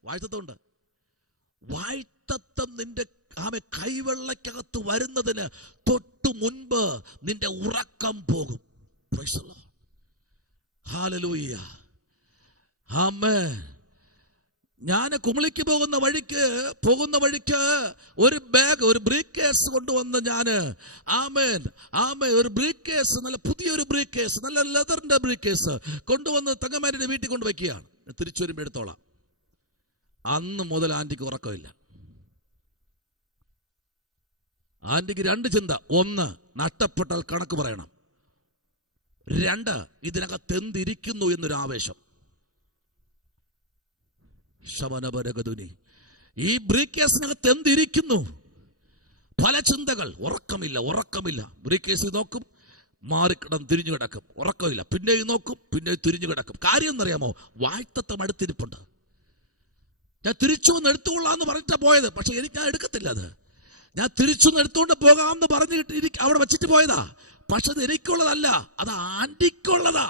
വാഴ്ത്തത്വമുണ്ട്. വാഴ്ത്തത്വം നിന്റെ കൈവെള്ളക്കകത്ത് വരുന്നതിന് തൊട്ടു മുൻപ് നിന്റെ ഉറക്കം പോകും. Price the Lord. ഹല്ലേലൂയ. ആമേൻ. ഞാൻ കുമളിക്ക് പോകുന്ന വഴിക്ക് ഒരു ബാഗ്, ഒരു ബ്രീഫ് കേസ് കൊണ്ടുവന്ന് ഞാൻ ഒരു ബ്രീഫ് കേസ്, നല്ല പുതിയൊരു ബ്രീഫ് കേസ്, നല്ല ലെതറിന്റെ ബ്രീഫ് കേസ് കൊണ്ടുവന്ന് തങ്കമാരുടെ വീട്ടിൽ കൊണ്ടുവയ്ക്കുകയാണ്. തിരിച്ചു വരുമ്പോൾ എടുത്തോളാം. അന്ന് മുതൽ ആന്റിക്ക് ഉറക്കമില്ല. ആന്റിക്ക് രണ്ട് ചിന്ത. ഒന്ന്, നഷ്ടപ്പെട്ടാൽ കണക്ക് പറയണം. രണ്ട്, ഇതിനകത്ത് എന്തിരിക്കുന്നു എന്നൊരു ആവേശം. ശമനപരകതുനി. ഈ ബ്രീഫ് കേസിനകത്ത് എന്തിരിക്കുന്നു? പല ചിന്തകൾ. ഉറക്കമില്ല. ബ്രീഫ് കേസിൽ നോക്കും, മാറിക്കിടം തിരിഞ്ഞു കിടക്കും, ഉറക്കമില്ല. പിന്നെയും നോക്കും, പിന്നെയും തിരിഞ്ഞു കിടക്കും. കാര്യം എന്നറിയാമോ? വാഴ്ത്തത്വം അടുത്തിരിപ്പുണ്ട്. ഞാൻ തിരിച്ചു വന്ന് എടുത്തുകൊള്ളാന്ന് പറഞ്ഞിട്ടാ പോയത്. പക്ഷെ എനിക്ക് ഞാൻ എടുക്കത്തില്ല. അത് ഞാൻ തിരിച്ചു വന്ന് എടുത്തുകൊണ്ട് പോകാമെന്ന് പറഞ്ഞിട്ട് അവിടെ വെച്ചിട്ട് പോയതാ. പക്ഷെ അത് എനിക്കുള്ളതല്ല, അത് ആന്റിക്കുള്ളതാ.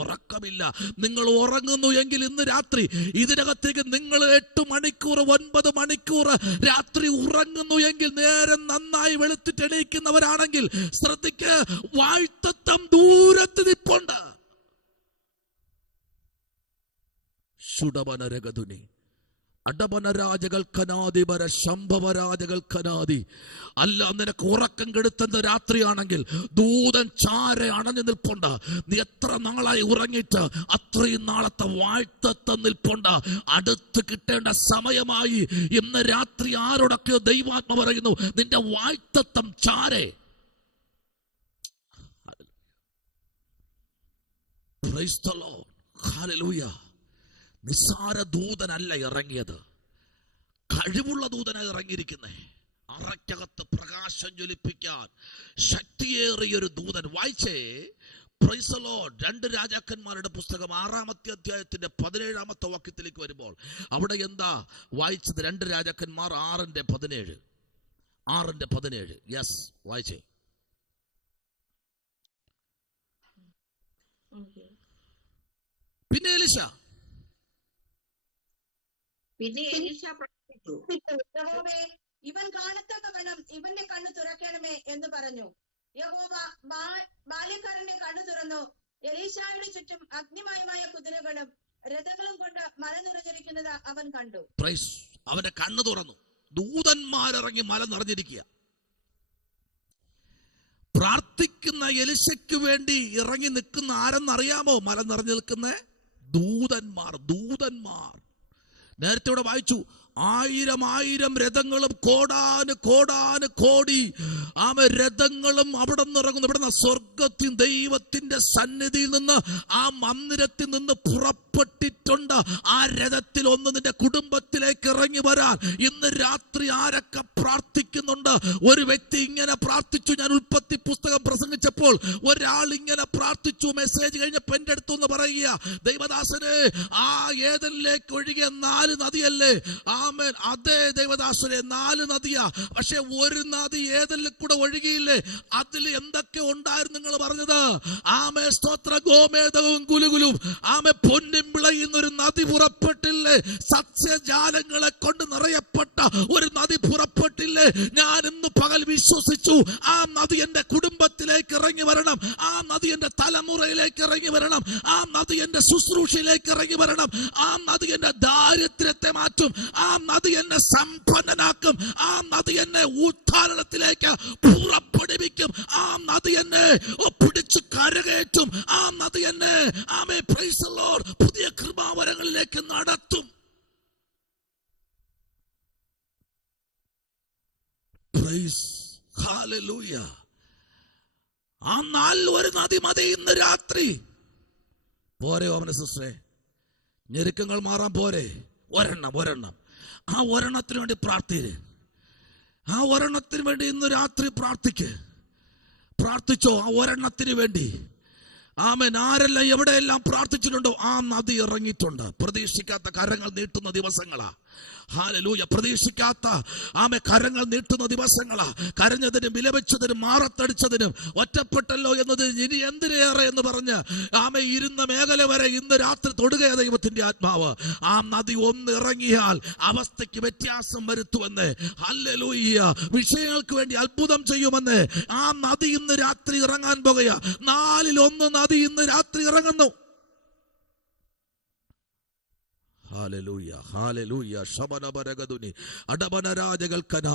ഉറക്കമില്ല. നിങ്ങൾ ഉറങ്ങുന്നു എങ്കിൽ ഇന്ന് രാത്രി ഇതിനകത്തേക്ക് നിങ്ങൾ 8 മണിക്കൂർ 9 മണിക്കൂർ രാത്രി ഉറങ്ങുന്നു എങ്കിൽ, നേരം നന്നായി വെളുത്തിട്ട് എണീക്കുന്നവരാണെങ്കിൽ ശ്രദ്ധിക്ക്, വാഴ്ത്തത്വം ദൂരത്ത് നിൽപ്പുണ്ട്. ശുഡവനരകതുനി അടപനരാജകൽക്കനാദിപര ശംഭവരാജകൽക്കനാദി. അല്ല, നിനക്ക് ഉറക്കം കെടുത്തുന്ന രാത്രിയാണെങ്കിൽ ദൂതൻ ചാര അണഞ്ഞു നിൽപ്പുണ്ട്. നീ എത്ര നാളായി ഉറങ്ങിയിട്ട് അത്രയും നാളത്തെ വാഴ്ത്തത്വം നിൽപ്പുണ്ട്. അടുത്ത് കിട്ടേണ്ട സമയമായി. ഇന്ന് രാത്രി ആരോടൊക്കെയോ ദൈവാത്മ പറയുന്നു, നിന്റെ വാഴ്ത്തത്വം ചാരേ. Price the Lord. ഹല്ലേലൂയ. നിസ്സാര ദൂതനല്ല ഇറങ്ങിയത്, കഴിവുള്ള ദൂതനായി ഇറങ്ങിയിരിക്കുന്നേ. അറയ്ക്കകത്ത് പ്രകാശം ജ്വലിപ്പിക്കാൻ ശക്തിയേറിയൊരു ദൂതൻ. വായിച്ചേ, പ്രൈസ് ദി ലോർഡ്. 2 രാജാക്കന്മാരുടെ പുസ്തകം 6-ാമത്തെ അധ്യായത്തിന്റെ 17-ാമത്തെ വാക്യത്തിലേക്ക് വരുമ്പോൾ അവിടെ എന്താ വായിച്ചത്? 2 രാജാക്കന്മാർ 6:17. യെസ്, വായിച്ചേ. പിന്നെ എലീശ പ്രാർത്ഥിച്ചു, യഹോവേ, ഇവൻ കാണത്തക്കവണ്ണം ഇവന്റെ കണ്ണു തുറക്കണമേ എന്ന് പറഞ്ഞു. യഹോവ ബാല്യക്കാരന്റെ കണ്ണു തുറന്നു. എലീശായുടെ ചുറ്റും അഗ്നിമയമായ കുതിരകളും രഥങ്ങളും കൊണ്ട് മല നിറഞ്ഞിരിക്കുന്നത് അവൻ കണ്ടു. അവന്റെ കണ്ണു തുറന്നു. ദൂതന്മാരിറങ്ങി മല നിറഞ്ഞിരിക്കുക. പ്രാർത്ഥിക്കുന്ന എലീശയ്ക്ക് വേണ്ടി ഇറങ്ങി നിൽക്കുന്ന ആരെന്നറിയാമോ? മല നിറഞ്ഞു നിൽക്കുന്ന ദൂതന്മാർ. നേരത്തെ ഇവിടെ വായിച്ചു, 1000 രഥങ്ങളും കോടാനുകോടി രഥങ്ങളും അവിടെ നിന്ന് ഇറങ്ങുന്നു. ഇവിടെ സ്വർഗത്തിൽ ദൈവത്തിന്റെ സന്നിധിയിൽ നിന്ന്, ആ മന്ദിരത്തിൽ നിന്ന് പുറപ്പെട്ടിട്ടുണ്ട്. ആ രഥത്തിൽ ഒന്ന് നിന്റെ കുടുംബത്തിലേക്ക് ഇറങ്ങി വരാൻ ഇന്ന് രാത്രി ആരൊക്കെ പ്രാർത്ഥിക്കുന്നുണ്ട്? ഒരു വ്യക്തി ഇങ്ങനെ പ്രാർത്ഥിച്ചു. ഞാൻ ഉൽപ്പത്തി പുസ്തകം പ്രസംഗിച്ചപ്പോൾ ഒരാൾ ഇങ്ങനെ പ്രാർത്ഥിച്ചു. മെസ്സേജ് കഴിഞ്ഞപ്പോൾ എന്റെ അടുത്തൊന്ന് പറയുക, ദൈവദാസനെ, ആ ഏദനിലേക്ക് ഒഴുകിയ 4 നദിയല്ലേ, ആ ആമേൻ. അതേ ദൈവദാസനെ 4 നദിയാ, പക്ഷെ ഒരു നദി ഏതെല്ലാം കൂടെ ഒഴുകിയില്ലേ? അതിൽ എന്തൊക്കെ ഉണ്ടായിരുന്നു നിങ്ങൾ പറഞ്ഞത്? ആമേ സ്തോത്ര. ഗോമേതവും കുലുകുലും ആമേ പൊന്നും വിളയുന്നൊരു നദി പുറപ്പെട്ടില്ലേ? സസ്യജാലങ്ങളെ കൊണ്ട് നിറയപ്പെട്ട ഒരു നദി പുറപ്പെട്ടില്ലേ? ഞാൻ ഇന്ന് പകൽ വിശ്വസിച്ചു, ആ നദി എന്റെ കുടുംബത്തിലേക്ക് ഇറങ്ങി വരണം, ആ നദി എന്റെ തലമുറയിലേക്ക് ഇറങ്ങി വരണം, ആ നദി എന്റെ ശുശ്രൂഷയിലേക്ക് ഇറങ്ങി വരണം, ആ നദി എന്റെ ദാരിദ്ര്യത്തെ മാറ്റും, ആ നദി എന്നെ സമ്പന്നനാക്കും, ആ നദി എന്നെ ഉദ്ധാരണത്തിലേക്ക് പുറപ്പെടുവിക്കും, ആ നദി എന്നെ പിടിച്ചു കരകയറ്റും, ആ നദി എന്നെ ആമേൻ പ്രൈസ് ദി ലോർഡ് പുതിയ കൃപാവരങ്ങളിലേക്ക് നടത്തും. Price hallelujah. ആ 4 ഒരു നദി മതി ഇന്ന് രാത്രി. പോരെ ഓമന സിസ്റ്ററെ? ഞെരുക്കങ്ങൾ മാറാൻ പോരെ? ഒരെണ്ണം. ആ ഒരെണ്ണത്തിന് വേണ്ടി പ്രാർത്ഥിര്. ആ ഒരെണ്ണത്തിന് വേണ്ടി ഇന്ന് രാത്രി പ്രാർത്ഥിച്ചോ. ആ ഒരെണ്ണത്തിന് വേണ്ടി. ആമേൻ. ആരെല്ലാം എവിടെയെല്ലാം പ്രാർത്ഥിച്ചിട്ടുണ്ടോ ആ നദി ഇറങ്ങിയിട്ടുണ്ട്. പ്രതീക്ഷിക്കാത്ത കരങ്ങൾ നീട്ടുന്ന ദിവസങ്ങളാ. ഹല്ലേലൂയ. പ്രതീക്ഷിക്കാത്ത ആമേ കരങ്ങൾ നീട്ടുന്ന ദിവസങ്ങളാ. കരഞ്ഞതിനും വിലപിച്ചതിനും മാറത്തടിച്ചതിനും ഒറ്റപ്പെട്ടല്ലോ എന്നത് ഇനി എന്തിനേറെ എന്ന് പറഞ്ഞ് ആമേ ഇരുന്ന മേഖല വരെ ഇന്ന് രാത്രി തൊടുകയ ദൈവത്തിന്റെ ആത്മാവ്. ആ നദി ഒന്ന് ഇറങ്ങിയാൽ അവസ്ഥയ്ക്ക് വ്യത്യാസം വരുത്തുമെന്ന്. ഹല്ലേലൂയ. വിഷയങ്ങൾക്ക് വേണ്ടി അത്ഭുതം ചെയ്യുമെന്ന്. ആ നദി ഇന്ന് രാത്രി ഇറങ്ങാൻ പോകുക. 4 1 നദി ഇന്ന് രാത്രി ഇറങ്ങുന്നു. ഹല്ലേലൂയ. ഹല്ലേലൂയ. ശബനബരഗദുനി അടബനരാജകൽക്കന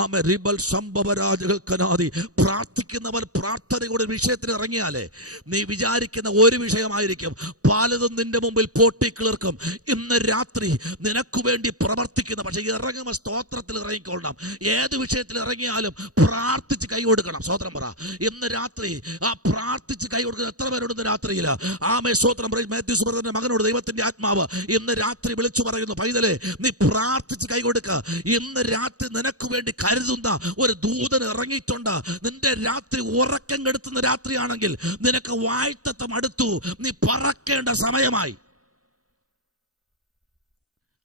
ആമേ റിബൽ സംഭവരാജകൽക്കനാദി. പ്രാർത്ഥിക്കുന്നവർ പ്രാർത്ഥനയുടെ വിഷയത്തിന് ഇറങ്ങിയാലേ നീ വിചാരിക്കുന്ന ഒരു വിഷയമായിരിക്കും, പലതും നിന്റെ മുമ്പിൽ പൊട്ടിക്കിളിർക്കും. ഇന്ന് രാത്രി നിനക്ക് വേണ്ടി പ്രവർത്തിക്കുന്ന, പക്ഷെ ഇറങ്ങുമ്പോൾ സ്തോത്രത്തിൽ ഇറങ്ങിക്കൊള്ളണം. ഏത് വിഷയത്തിൽ ഇറങ്ങിയാലും പ്രാർത്ഥിച്ച് കൈ കൊടുക്കണം. സ്തോത്രം പറ. ഇന്ന് രാത്രി ആ പ്രാർത്ഥിച്ച് കൈ കൊടുക്കുന്ന എത്ര പേരോട് ഇന്ന് രാത്രിയില്ല? ആമേ സ്തോത്രം പറയും. മാത്യു സുബ്രതന്റെ മകനോട് ദൈവത്തിന്റെ ആത്മാവ് ഇന്ന് രാത്രി വിളിച്ചു പറയുന്നു, പൈതലേ നീ പ്രാർത്ഥിച്ച് കൈ കൊടുക്ക. ഇന്ന് രാത്രി നിനക്ക് വേണ്ടി കരുതുന്ന ഒരു ദൂതൻ ഇറങ്ങിയിട്ടുണ്ട്. നിന്റെ രാത്രി ഉറക്കം കെടുത്തുന്ന രാത്രിയാണെങ്കിൽ നിനക്ക് വായ്ത്തത്വം അടുത്തു, നീ പറക്കേണ്ട സമയമായി.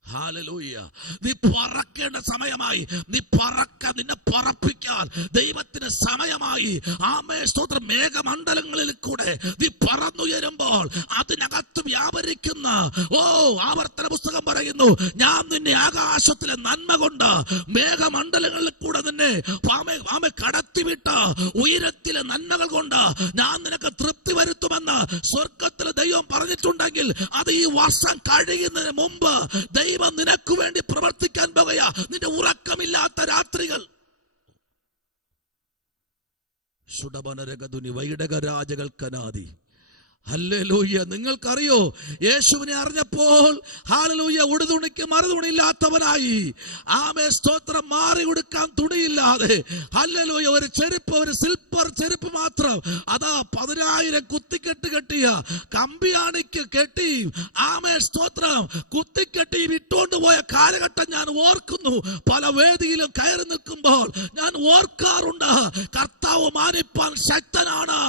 ഹല്ലേലൂയ. നീ പറക്കേണ്ട സമയമായി. നീ നിന്നെ പറപ്പിക്കാൻ ദൈവത്തിന് സമയമായി. ആമേ സ്തോത്രം. മേഘമണ്ഡലങ്ങളിൽ കൂടെ നീ പറന്നുയരുമ്പോൾ അതിനകത്ത് വ്യാപരിക്കുന്ന ആവർത്തന പുസ്തകം പറയുന്നു, ഞാൻ നിന്നെ ആകാശത്തിലെ നന്മ കൊണ്ട് മേഘമണ്ഡലങ്ങളിൽ കൂടെ നിന്നെ ആമേ കടത്തിവിട്ട ഉയരത്തിലെ നന്മകൾ കൊണ്ട് ഞാൻ നിനക്ക് തൃപ്തി വരുത്തുമെന്ന് സ്വർഗത്തിലെ ദൈവം പറഞ്ഞിട്ടുണ്ടെങ്കിൽ അത് ഈ വർഷം കഴിയുന്നതിന് മുമ്പ് ദൈവം നിനക്ക് വേണ്ടി പ്രവർത്തിക്കാൻ പോകുക. നിന്റെ ഉറക്കമില്ലാത്ത രാത്രികൾ. ശുഡബനരഗദുനി വൈഡകരാജകൽക്കനാദി. ഹല്ലേലൂയ. നിങ്ങൾക്കറിയോ, യേശുവിനെ അറിഞ്ഞപ്പോൾ ഹല്ലേലൂയ ഉടുതുണിക്ക് മറുതുണിയില്ലാത്തവനായി. ആമേ സ്തോത്രം. മാറി കൊടുക്കാൻ തുണിയില്ലാതെ ഹല്ലേലൂയ ഒരു ചെരുപ്പ്, ഒരു സിൽപ്പർ ചെരുപ്പ് മാത്രം അതാ 10,000 കുത്തിക്കെട്ട് കെട്ടിയ കമ്പിയാണിക്ക് കെട്ടി ആമേ സ്തോത്രം കുത്തിക്കെട്ടി ഇട്ടുകൊണ്ട് പോയ കാലഘട്ടം ഞാൻ ഓർക്കുന്നു. പല വേദിയിലും കയറി നിൽക്കുമ്പോൾ ഞാൻ ഓർക്കാറുണ്ട്, കർത്താവ് മാനിപ്പാൻ ശക്തനാണ്.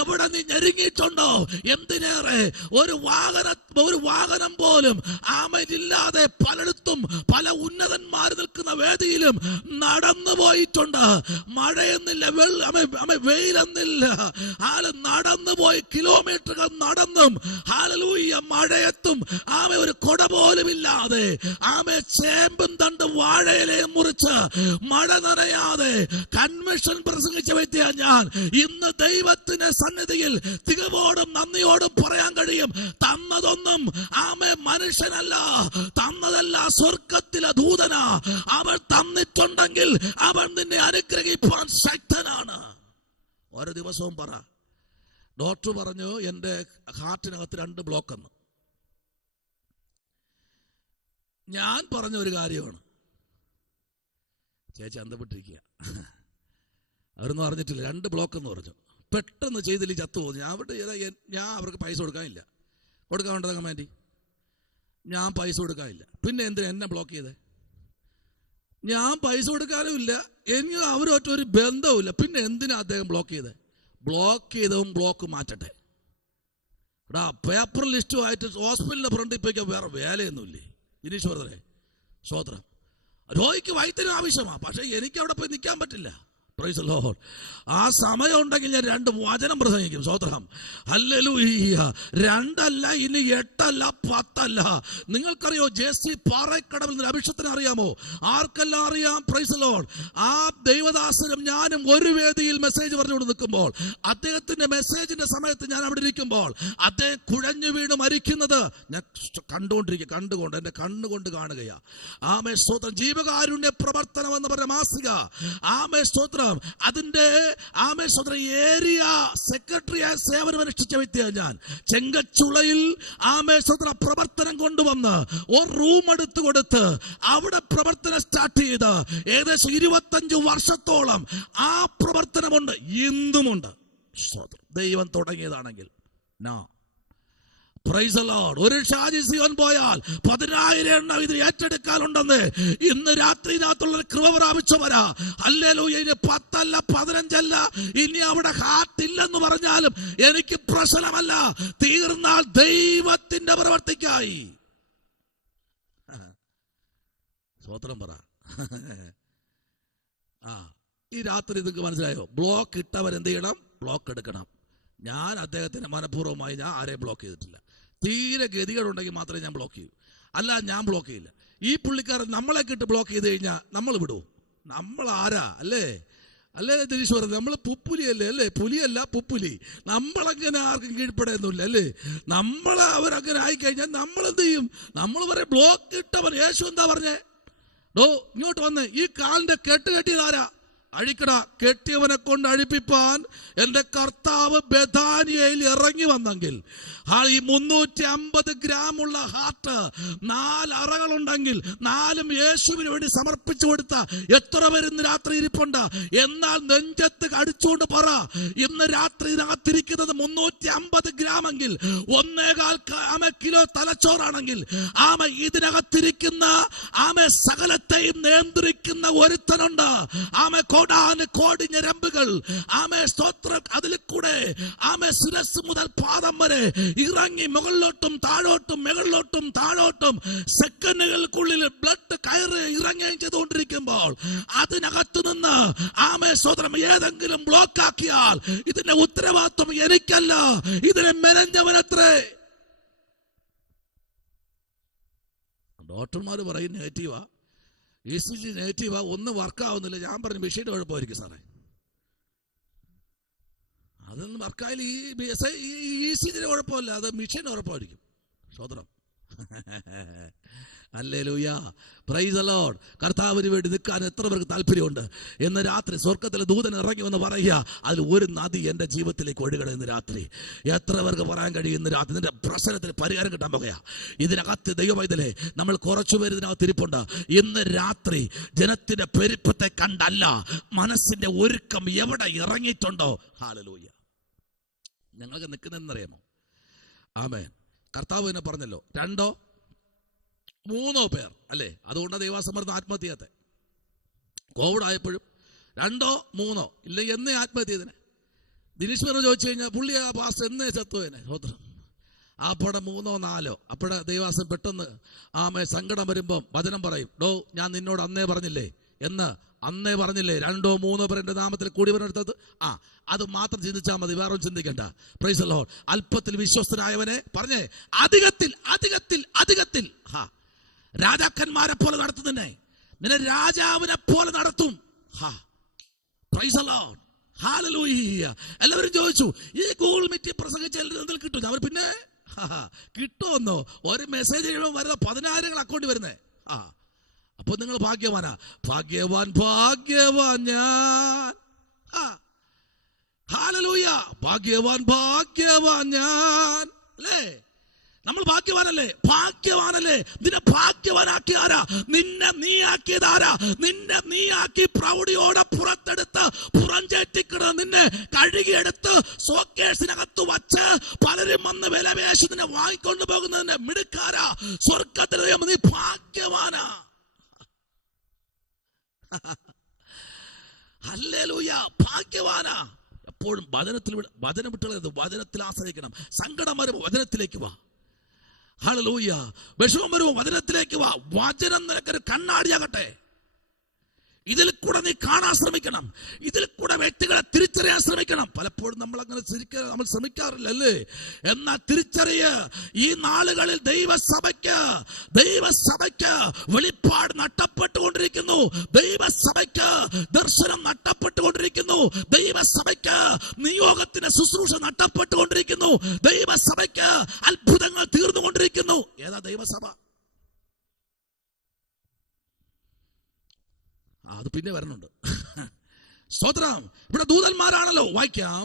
എവിടെ നീ ഞെരുങ്ങിയിട്ടുണ്ടോ? എന്തിനേറെ ഒരു വാഹനം പോലും ആമയില്ലാതെ പലയിടത്തും പല ഉന്നതന്മാർ നിൽക്കുന്ന വേദിയിലും നടന്നു പോയിട്ടുണ്ട്. മഴയെന്നില്ല, വെയിലെന്നില്ല, നടന്നു പോയി കിലോമീറ്ററുകൾ നടന്നും ഹല്ലേലൂയ മഴയത്തും ആമ ഒരു കൊട പോലും ഇല്ലാതെ ആമ ചേമ്പും തണ്ടും വാഴയിലയും മുറിച്ച് മഴ നനയാതെ കൺവെൻഷൻ പ്രസംഗിച്ച വ്യക്തിയാ ഞാൻ. ഇന്ന് ദൈവത്തിന്റെ സന്നിധിയിൽ തികവോടും നന്ദിയോടും പറയാൻ കഴിയും, തന്നതൊന്നും ആമേ മനുഷ്യനല്ല, തന്നതല്ല സ്വർഗത്തിലെ ദൂതനാ. അവൻ തന്നിട്ടുണ്ടെങ്കിൽ അവൻ നിന്നെ അനുഗ്രഹിപ്പാൻ ശക്തനാണ്. ഓരോ ദിവസവും പറ, ഡോക്ടർ പറഞ്ഞു എൻ്റെ ഹാർട്ടിനകത്ത് 2 ബ്ലോക്ക് എന്ന്. ഞാൻ പറഞ്ഞ ഒരു കാര്യമാണ്. ചേച്ചി അന്തപ്പെട്ടിരിക്കുക. അവരൊന്നും അറിഞ്ഞിട്ടില്ല. 2 ബ്ലോക്ക് എന്ന് പറഞ്ഞു. പെട്ടെന്ന് ചെയ്തില്ല, ചത്തുപോകുന്നു. ഞാൻ അവർക്ക് പൈസ കൊടുക്കാനില്ല. കൊടുക്കാൻ വേണ്ടത് കമാൻഡി, ഞാൻ പൈസ കൊടുക്കാനില്ല. പിന്നെ എന്തിനാ എന്നെ ബ്ലോക്ക് ചെയ്തേ? ഞാൻ പൈസ കൊടുക്കാനും ഇല്ല, എനിക്ക് അവരൊറ്റ ഒരു ബന്ധവുമില്ല. പിന്നെ എന്തിനാ അദ്ദേഹം ബ്ലോക്ക് ചെയ്തേ? ബ്ലോക്ക് ചെയ്തവും ബ്ലോക്ക് മാറ്റട്ടെ. പേപ്പർ ലിസ്റ്റുമായിട്ട് ഹോസ്പിറ്റലിന്റെ ഫ്രണ്ടിൽ പോയിക്കാൻ വേറെ വേലയൊന്നുമില്ലേ? ഇനീശ്വരതേ സ്തോത്രം. രോഗിക്ക് വൈദ്യനും ആവശ്യമാണ്, പക്ഷെ എനിക്ക് അവിടെ പോയി നിൽക്കാൻ പറ്റില്ല. Price the Lord. ആ സമയം ഉണ്ടെങ്കിൽ ഞാൻ 2 വചനം പ്രസംഗിക്കും. സ്തോത്രം. ഹല്ലേലൂയ. 2 അല്ല, ഇനി 8 അല്ല, 10 അല്ല. നിങ്ങൾക്കറിയോ JC പാറക്കടവിൽ നിന്ന് അഭിഷേകത്തിന് അറിയാമോ? ആർക്കെല്ലാം അറിയാം? Price the Lord. ആ ദൈവദാസനും ഞാനും ഒരു വേദിയിൽ മെസ്സേജ് പറഞ്ഞുകൊണ്ട് നിൽക്കുമ്പോൾ, അദ്ദേഹത്തിന്റെ മെസ്സേജിന്റെ സമയത്ത് ഞാൻ അവിടെ ഇരിക്കുമ്പോൾ അദ്ദേഹം കുഴഞ്ഞു വീണ് മരിക്കുന്നത് ഞാൻ കണ്ടുകൊണ്ട് എന്റെ കണ്ണുകൊണ്ട് കാണുകയാ. ആമേ സ്തോത്രം. ജീവകാരുണ്യ പ്രവർത്തനം എന്ന് പറഞ്ഞ മാസിക, ആമേ സ്തോത്രം, അതിന്റെ ആമേ സ്തോത്രം ഏരിയ സെക്രട്ടറിയായ സേവനം അനുഷ്ഠിച്ച വ്യക്തിയാണ് ഞാൻ. ചെങ്കച്ചുളയിൽ ആമേ സ്തോത്രം പ്രവർത്തനം കൊണ്ടുവന്ന് ഒരു റൂം എടുത്തു കൊടുത്ത് അവിടെ പ്രവർത്തനം സ്റ്റാർട്ട് ചെയ്ത് ഏകദേശം 25 വർഷത്തോളം ആ പ്രവർത്തനമുണ്ട്, ഇന്നുമുണ്ട്. ദൈവം തുടങ്ങിയതാണെങ്കിൽ പ്രൈസ് ദി ലോർഡ്. ഒരു ഷാജി സിയോൻ പോയാൽ 10,000 എണ്ണം ഇത് ഏറ്റെടുക്കാനുണ്ടെന്ന് ഇന്ന് രാത്രിയിനകത്തുള്ള കൃപ പ്രാപിച്ചവരാ. ഹല്ലേലൂയ. ഇനി 10 അല്ല, 15 അല്ല, ഇനി അവിടെ ഹാർട്ട് ഇല്ലെന്ന് പറഞ്ഞാലും എനിക്ക് പ്രശ്നമല്ല. തീർന്നാൽ ദൈവത്തിന്റെ പ്രവർത്തിക്കായി. സ്തോത്രം പറ. ഈ രാത്രി നിങ്ങൾക്ക് മനസ്സിലായോ? ബ്ലോക്ക് ഇട്ടവരെന്ത് ചെയ്യണം? ബ്ലോക്ക് എടുക്കണം. ഞാൻ അദ്ദേഹത്തിന് മനഃപൂർവ്വമായി ഞാൻ ആരെയും ബ്ലോക്ക് ചെയ്തിട്ടില്ല. തീരെ ഗതികളുണ്ടെങ്കിൽ മാത്രമേ ഞാൻ ബ്ലോക്ക് ചെയ്യൂ, അല്ല ഞാൻ ബ്ലോക്ക് ചെയ്യില്ല. ഈ പുള്ളിക്കാരൻ നമ്മളെ കിട്ട് ബ്ലോക്ക് ചെയ്ത് കഴിഞ്ഞാൽ നമ്മൾ വിടും. നമ്മൾ ആരാ? അല്ലേ ദിനേശ് പറഞ്ഞു, നമ്മൾ പുപ്പുലിയല്ലേ? അല്ലേ, പുലിയല്ല പുപ്പുലി. നമ്മളങ്ങനെ ആർക്കും കീഴ്പ്പെടയൊന്നുമില്ല, അല്ലേ? അവരങ്ങനെ ആയിക്കഴിഞ്ഞാൽ നമ്മൾ എന്ത് ചെയ്യും? നമ്മൾ പറയും ബ്ലോക്ക് ഇട്ടവൻ. യേശു എന്താ പറഞ്ഞേ? ഇങ്ങോട്ട് വന്നേ, ഈ കാലിന്റെ കെട്ട് കെട്ടിയതാരാ? അഴിക്കട. കെട്ടിയവനെ കൊണ്ട് അഴിപ്പിപ്പാൻ എന്റെ കർത്താവ് ബെഥാനിയയിൽ ഇറങ്ങി വന്നെങ്കിൽ ഈ 350 ഗ്രാമുള്ള ഹാർട്ട് 4 അറകളുണ്ടെങ്കിൽ 4ഉം യേശുവിന് വേണ്ടി സമർപ്പിച്ചു കൊടുത്ത എത്ര പേര് ഇന്ന് രാത്രി ഇരിപ്പുണ്ട്? എന്നാൽ നെഞ്ചത്ത് അടിച്ചുകൊണ്ട് പറ, ഇന്ന് രാത്രി ഇതിനകത്തിരിക്കുന്നത് 350 ഗ്രാമെങ്കിൽ 1.25 കിലോ തലച്ചോറാണെങ്കിൽ ഇതിനകത്തിരിക്കുന്ന സകലത്തെയും നിയന്ത്രിക്കുന്ന ഒരുത്തനുണ്ട്. കോടി ഞരമ്പുകൾ സ്തോത്രം അതിൽ കൂടെ ശിരസ് മുതൽ പാദം വരെ ഇറങ്ങി മുകളിലോട്ടും താഴോട്ടും മുകളിലോട്ടും താഴോട്ടും സെക്കൻഡുകൾക്കുള്ളിൽ ബ്ലഡ് കയറി ഇറങ്ങുകയും ചെയ്തുകൊണ്ടിരിക്കുമ്പോൾ അതിനകത്തു നിന്ന് സ്തോത്രം ഏതെങ്കിലും ബ്ലോക്ക് ആക്കിയാൽ ഇതിന്റെ ഉത്തരവാദിത്വം എനിക്കല്ല, ഇതിനെ മെനഞ്ഞവനത്രേ. ഡോക്ടർമാർ പറയും നെഗറ്റീവാ, ECG നെഗറ്റീവാ, ഒന്നും വർക്കാവുന്നില്ല. ഞാൻ പറഞ്ഞു മെഷീൻ്റെ കുഴപ്പമായിരിക്കും സാറേ. അതൊന്നും വർക്കായാലും ഈ ECG കുഴപ്പമില്ല, അത് മെഷീൻ്റെ കുഴപ്പമായിരിക്കും. സ്വതന്ത്രം. ഹല്ലേലൂയ. Praise the Lord. കർത്താവിന് വേണ്ടി നിൽക്കാൻ എത്ര പേർക്ക് താല്പര്യമുണ്ട്? ഇന്ന് രാത്രി സ്വർഗ്ഗത്തിലെ ദൂതൻ ഇറങ്ങി വന്ന് പറയുക, അതിൽ ഒരു നദി എൻ്റെ ജീവിതത്തിലേക്ക് ഒഴുകണം. ഇന്ന് രാത്രി എത്ര പേർക്ക് പറയാൻ കഴിയും? ഇന്ന് രാത്രി നിന്റെ പ്രശ്നത്തിന് പരിഹാരം കിട്ടാൻ പോകുക. ഇതിനകത്ത് ദൈവവൈതലേ നമ്മൾ കുറച്ചുപേര് ഇതിനകത്ത് ഇരിപ്പുണ്ട്. ഇന്ന് രാത്രി ജനത്തിന്റെ പെരുപ്പത്തെ കണ്ടല്ല, മനസ്സിന്റെ ഒരുക്കം എവിടെ ഇറങ്ങിയിട്ടുണ്ടോ? ഹല്ലേലൂയ. ഞങ്ങൾക്ക് നിൽക്കുന്നതെന്നറിയാമോ? ആമേൻ. കർത്താവ് തന്നെ പറഞ്ഞല്ലോ, 2 3 പേർ, അല്ലേ? അതുകൊണ്ട് ദൈവാസമർത്ഥം ആത്മഹത്യ ചെയ്യാത്ത. കോവിഡ് ആയപ്പോഴും 2 3 ഇല്ല എന്നേ ആത്മഹത്യ ചെയ്തതിനെ. ദിനീശ്വരൻ ചോദിച്ചു കഴിഞ്ഞാൽ പുള്ളി ആ പാസ്റ്റർ എന്നേ ചത്തുവനെ. സ്വതന്ത്രം. അപ്പോടെ 3 4 അപ്പോഴെ ദൈവാസം പെട്ടെന്ന് സങ്കടം വരുമ്പം വചനം പറയും, ഞാൻ നിന്നോട് അന്നേ പറഞ്ഞില്ലേ എന്ന്. അന്നേ പറഞ്ഞില്ലേ 2 3 പേർ എൻ്റെ നാമത്തിൽ കൂടി വരുന്നത്? അത് മാത്രം ചിന്തിച്ചാൽ മതി, വേറെ ചിന്തിക്കണ്ട. Praise the Lord. അല്പത്തിൽ വിശ്വസ്തനായവനെ പറഞ്ഞേ അധികത്തിൽ അധികത്തിൽ അധികത്തിൽ രാജാക്കന്മാരെ പോലെ നടത്തുന്നതിനെ നിന്നെ രാജാവിനെ പോലെ നടത്തും. Price the Lord. ഹല്ലേലൂയ. എല്ലാവരും ചോദിച്ചു, ഈ ഗൂഗിൾ മീറ്റ് പ്രസംഗിച്ച് എന്തെങ്കിലും കിട്ടും? അവർ പിന്നെ കിട്ടുമെന്നോ? ഒരു മെസ്സേജ് കഴിയുമ്പോൾ വരുന്ന 10,000 അക്കൗണ്ടിൽ വരുന്നേ. അപ്പൊ നിങ്ങൾ ഭാഗ്യവാനാ. ഭാഗ്യവാൻ ഭാഗ്യവാൻ ഞാൻ. ഹല്ലേലൂയ. ഭാഗ്യവാൻ ഭാഗ്യവാൻ ഞാൻ, അല്ലേ? നമ്മൾ ഭാഗ്യവാനല്ലേ? ഭാഗ്യവാനല്ലേ? നിന്നെ ഭാഗ്യവാനാക്കി ആരാ? നിന്നെ നീ ആക്കിയതാരാ? നിന്നെ നീ ആക്കി പ്രൗഢിയോടെ പുറത്തെടുത്ത് പുറംചേറ്റിക്കിട നിന്നെ കഴുകിയെടുത്ത് സോക്കേഴ്സിനകത്ത് വച്ച് പലരും വന്ന് വിലപേശി നിന്നെ വാങ്ങിക്കൊണ്ട് പോകുന്നതിന്റെ മിടുക്കാരാ സ്വർഗത്തിലെ. നീ ഭാഗ്യവാനാ. ഹല്ലേലൂയ. ഭാഗ്യവാനാ. എപ്പോഴും വചനം വിട്ടുള്ളത്, വചനത്തിൽ ആശ്രയിക്കണം. സങ്കടം വരുമ്പോൾ വചനത്തിലേക്ക് വാ. ഹല്ലേലൂയ. വിഷമം വരുമ്പോൾ വചനത്തിലേക്ക് വാ. വചനം നിനക്കൊരു കണ്ണാടിയാകട്ടെ. ഇതിൽ കൂടെ നീ കാണാൻ ശ്രമിക്കണം. ഇതിൽ കൂടെ വ്യക്തികളെ തിരിച്ചറിയാൻ ശ്രമിക്കണം. പലപ്പോഴും നമ്മൾ അങ്ങനെ നമ്മൾ ശ്രമിക്കാറില്ല അല്ലേ? എന്നാൽ തിരിച്ചറിയ, ഈ നാളുകളിൽ ദൈവസഭയ്ക്ക് വെളിപ്പാട് നഷ്ടപ്പെട്ടുകൊണ്ടിരിക്കുന്നു. ദൈവസഭയ്ക്ക് ദർശനം നഷ്ടപ്പെട്ടുകൊണ്ടിരിക്കുന്നു. ദൈവസഭയ്ക്ക് നിയോഗത്തിന്റെ ശുശ്രൂഷ നഷ്ടപ്പെട്ടുകൊണ്ടിരിക്കുന്നു. ദൈവസഭയ്ക്ക് അത്ഭുതങ്ങൾ തീർന്നുകൊണ്ടിരിക്കുന്നു. ഏതാ ദൈവസഭ? അത് പിന്നെ വരണുണ്ട്. സ്തോത്രം. ഇവിടെ ദൂതന്മാരാണല്ലോ. വായിക്കാം.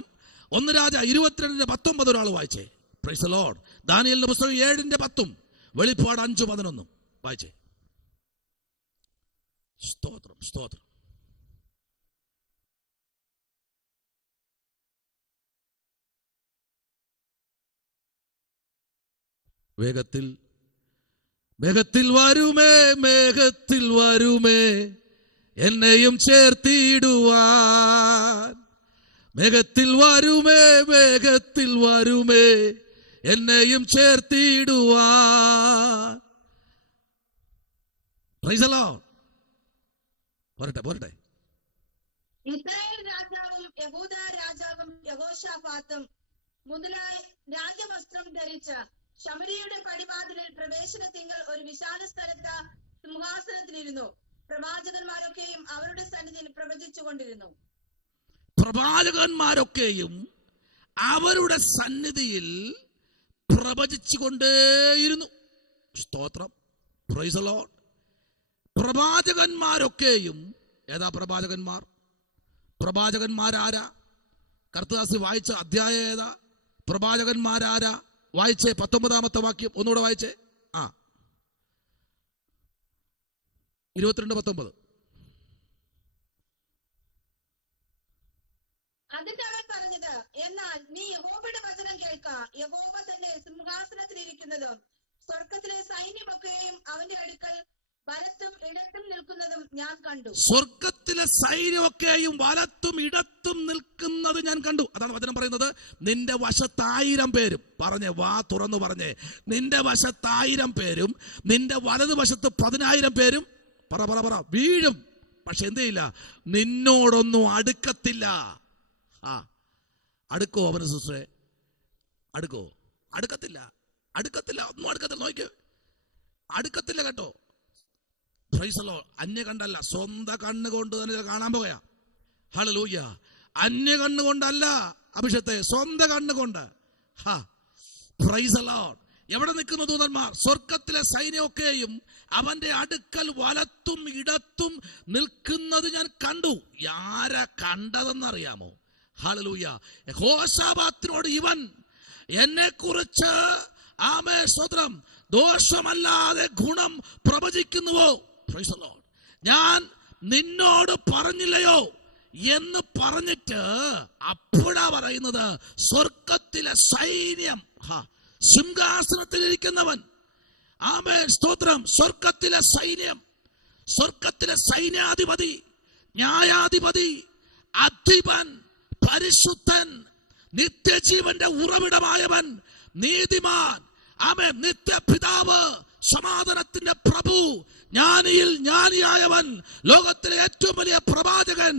1 രാജ 22:19 ഒരാൾ വായിച്ചേ. Price the Lord. ദാനിയേലിന്റെ പുസ്തകം 7:10, വെളിപ്പാട് 5:11 വായിച്ചേ. സ്തോത്രം, സ്തോത്രം. വേഗത്തിൽ മേഘത്തിൽ വരുമേ, മേഘത്തിൽ വരുമേ, എന്നെയും ചേർത്തിടുവാൻ. മേഘത്തിൽ വരുമേ, മേഘത്തിൽ വരുമേ, എന്നെയും ചേർത്തിടുവാൻ. Praise the Lord. പോരട്ടെ. ഇസ്രായേൽ രാജാവും യഹൂദ രാജാവും യഹോശാഫാത്തും മുതലായ രാജവസ്ത്രം ധരിച്ച ശമരിയുടെ പടിവാതിലിൽ പ്രവേശനത്തിങ്കൽ ഒരു വിശാല സ്ഥലത്ത് സിംഹാസനത്തിലിരുന്നു. പ്രവാചകന്മാരൊക്കെയും അവരുടെ സന്നിധിയിൽ പ്രവചിച്ചുകൊണ്ടിരുന്നു. പ്രവാചകന്മാരൊക്കെയും അവരുടെ സന്നിധിയിൽ പ്രവചിച്ചുകൊണ്ടേയിരുന്നു. സ്തോത്രം. Praise the Lord. പ്രവാചകന്മാരൊക്കെയും. ഏതാ പ്രവാചകന്മാർ? പ്രവാചകന്മാരാരാ? കർത്തദാസി വായിച്ച അധ്യായം ഏതാ? പ്രവാചകന്മാരാരാ? വായിച്ചേ 19ാമത്തെ വാക്യം ഒന്നുകൂടെ വായിച്ചേ. 22:19. അതിന്റെ അവർ പറഞ്ഞത്, എന്നാൽ നീ യഹോവയുടെ വചനം കേൾക്ക. യഹോവ തന്നെ സിംഹാസനത്തിലിരിക്കുന്നതും സ്വർഗത്തിലെ സൈന്യമൊക്കെയും അവന്റെ അടുക്കൽ വലത്തും ഇടത്തും നിൽക്കുന്നതും ഞാൻ കണ്ടു. സ്വർഗത്തിലെ സൈന്യമൊക്കെയും വലത്തും ഇടത്തും നിൽക്കുന്നത് ഞാൻ കണ്ടു. അതാണ് വചനം പറയുന്നത്. നിന്റെ വശത്ത് 1000 പേരും, പറഞ്ഞേ, വാ തുറന്നു പറഞ്ഞേ, നിന്റെ വശത്ത് 1000 പേരും നിന്റെ വലതുവശത്ത് 10,000 പേരും പറ വീഴും. പക്ഷെ എന്ത് ചെയ്യില്ല? നിന്നോടൊന്നും അടുക്കത്തില്ല. അടുക്കോ അവന് സിസ്റ്ററെ? അടുക്കോ? അടുക്കത്തില്ല. ഒന്നും അടുക്കത്തില്ല. നോക്കിയോ, അടുക്കത്തില്ല കേട്ടോ. Price the Lord. അന്യ കണ്ടല്ല, സ്വന്തം കണ്ണുകൊണ്ട് തന്നെ കാണാൻ പോയാ. ഹല്ലേലൂയ. അന്യ കണ്ണുകൊണ്ടല്ല അഭിഷേകത്തെ, സ്വന്തം കണ്ണുകൊണ്ട്. Price the Lord. എവിടെ നിൽക്കുന്നു ദൂതന്മാർ? സ്വർഗത്തിലെ സൈന്യമൊക്കെയും അവന്റെ അടുക്കൽ വലത്തും ഇടത്തും നിൽക്കുന്നത് ഞാൻ കണ്ടു. ആരാ കണ്ടതെന്നറിയാമോ? ഹല്ലേലൂയ. യഹോശാഫാത്തിനോട് ഇവൻ എന്നെ കുറിച്ച് സ്തോത്രം ദോഷമല്ലാതെ ഗുണം പ്രവചിക്കുന്നുവോ? Price the Lord. ഞാൻ നിന്നോട് പറഞ്ഞില്ലയോ എന്ന് പറഞ്ഞിട്ട് അപ്പോഴാ പറയുന്നത്, സ്വർഗത്തിലെ സൈന്യം, സിംഹാസനത്തിലിരിക്കുന്നവൻ, സ്തോത്രം, സ്വർഗത്തിലെ സൈന്യം, സ്വർഗത്തിലെ സൈന്യാധിപതി, ന്യായാധിപതി, അധിപൻ, പരിശുദ്ധൻ, നിത്യജീവന്റെ ഉറവിടമായവൻ, നീതിമാൻ, നിത്യപിതാവ്, സമാധാനത്തിന്റെ പ്രഭു, ജ്ഞാനിയിൽ ജ്ഞാനിയായവൻ, ലോകത്തിലെ ഏറ്റവും വലിയ പ്രവാചകൻ,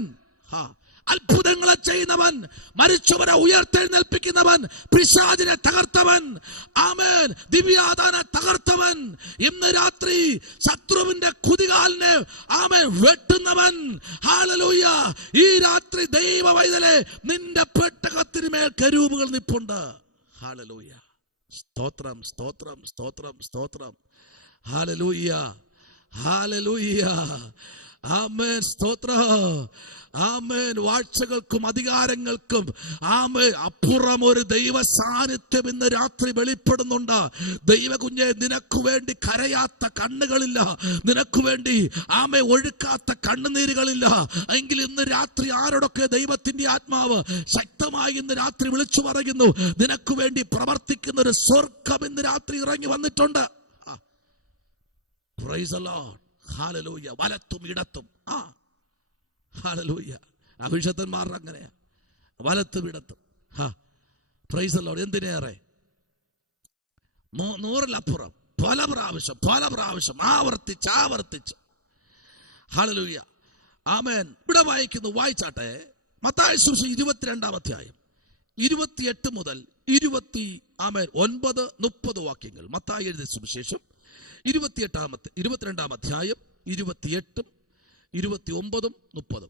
അത്ഭുതങ്ങളെ ചെയ്യുന്നവൻ, മരിച്ചവരെ ഉയർത്തെഴുന്നേൽപ്പിക്കുന്നവൻ, പിശാചിനെ തകർത്തവൻ, ദിവ്യാദാനെ തകർത്തവൻ, ഇന്ന് രാത്രി ശത്രുവിന്റെ കുതികാലിനെ വെട്ടുന്നവൻ. ഹല്ലേലൂയ. ഈ രാത്രി ദൈവ വൈതലേ, നിന്റെ പെട്ടകത്തിന്മേൽ കെരൂബുകൾ നിപ്പുണ്ട്. ഹല്ലേലൂയ. സ്തോത്രം, സ്തോത്രം, സ്തോത്രം, സ്തോത്രം. ഹല്ലേലൂയ, ഹല്ലേലൂയ. ആമേൻ. സ്തോത്രം. ആമേൻ. വാഴ്ചകൾക്കും അധികാരങ്ങൾക്കും അപ്പുറം ഒരു ദൈവ സാന്നിധ്യം ഇന്ന് രാത്രി വെളിപ്പെടുന്നുണ്ട്. ദൈവ കുഞ്ഞെ, നിനക്ക് വേണ്ടി കരയാത്ത കണ്ണുകളില്ല, നിനക്ക് വേണ്ടി ഒഴുക്കാത്ത കണ്ണുനീരുകളില്ല. എങ്കിൽ ഇന്ന് രാത്രി ആരോടൊക്കെ ദൈവത്തിന്റെ ആത്മാവ് ശക്തമായി ഇന്ന് രാത്രി വിളിച്ചു പറയുന്നു, നിനക്ക് വേണ്ടി പ്രവർത്തിക്കുന്ന ഒരു സ്വർഗം ഇന്ന് രാത്രി ഇറങ്ങി വന്നിട്ടുണ്ട്. Price the Lord. ഹല്ലേലൂയ. വലത്തും ഇടത്തും. ഹല്ലേലൂയ. അഭിഷേകന്മാരുടെ അങ്ങനെയാ, വലത്തും ഇടത്തും. Price the Lord. എന്തിനേറെ 100-ലപ്പുറം പല പ്രാവശ്യം ആവർത്തിച്ച്. ഹല്ലേലൂയ. ആമേൻ. ഇവിടെ വായിച്ചാട്ടെ, മത്തായി സുവിശേഷം 22-ാം അധ്യായം 28 മുതൽ 29 വാക്യങ്ങൾ. മത്തായി എഴുതിയ സുവിശേഷം 22-ാം അധ്യായം 28, 29, 30.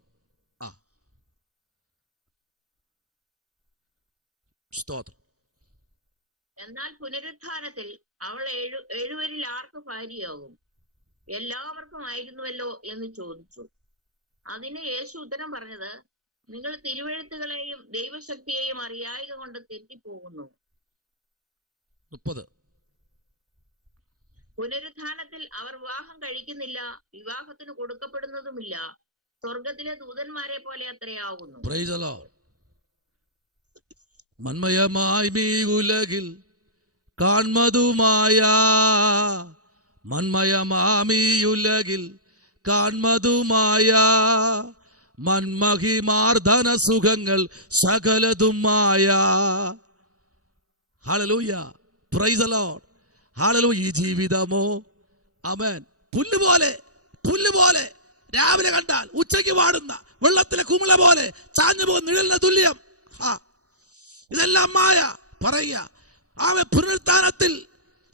സ്തോത്രം. എന്നാൽ പുനരുത്ഥാനത്തിൽ അവൾ ഏഴുവരിൽ ആർക്ക് ഭാര്യയാകും? എല്ലാവർക്കും ആയിരുന്നുവല്ലോ എന്ന് ചോദിച്ചു. അതിന് യേശു ഉത്തരം പറഞ്ഞത്, നിങ്ങൾ തിരുവെഴുത്തുകളെയും ദൈവശക്തിയെയും അറിയായക കൊണ്ട് തെറ്റിപ്പോകുന്നു. 30. പുനരുത്ഥാനത്തിൽ അവർ വിവാഹം കഴിക്കുന്നില്ല, വിവാഹത്തിന് കൊടുക്കപ്പെടുന്നതുമില്ല. സ്വർഗത്തിലെ ദൂതന്മാരെ പോലെ അത്രയാകുന്നു. Praise the Lord. മന്മയമായി നീ ഉലകിൽ കാൺമതുമായ, മന്മയമാമീ ഉലകിൽ കാൺമതുമായ മന്മഹിമാർദ്ധന സുഖങ്ങൾ സകലതുമായ. ഹല്ലേലൂയ. Praise the Lord. ഹല്ലേലൂയ. ഈ ജീവിതമോ ആമേൻ പുല്ലുപോലെ രാവിലെ കണ്ടാൽ ഉച്ചയ്ക്ക് വാടുന്ന വെള്ളത്തിലെ കുമിള പോലെ ചാഞ്ഞു പോകുന്ന നിഴലിന് തുല്യം. ഇതെല്ലാം മായ. പറയുക, അവൻ പുനരുത്ഥാനത്തിൽ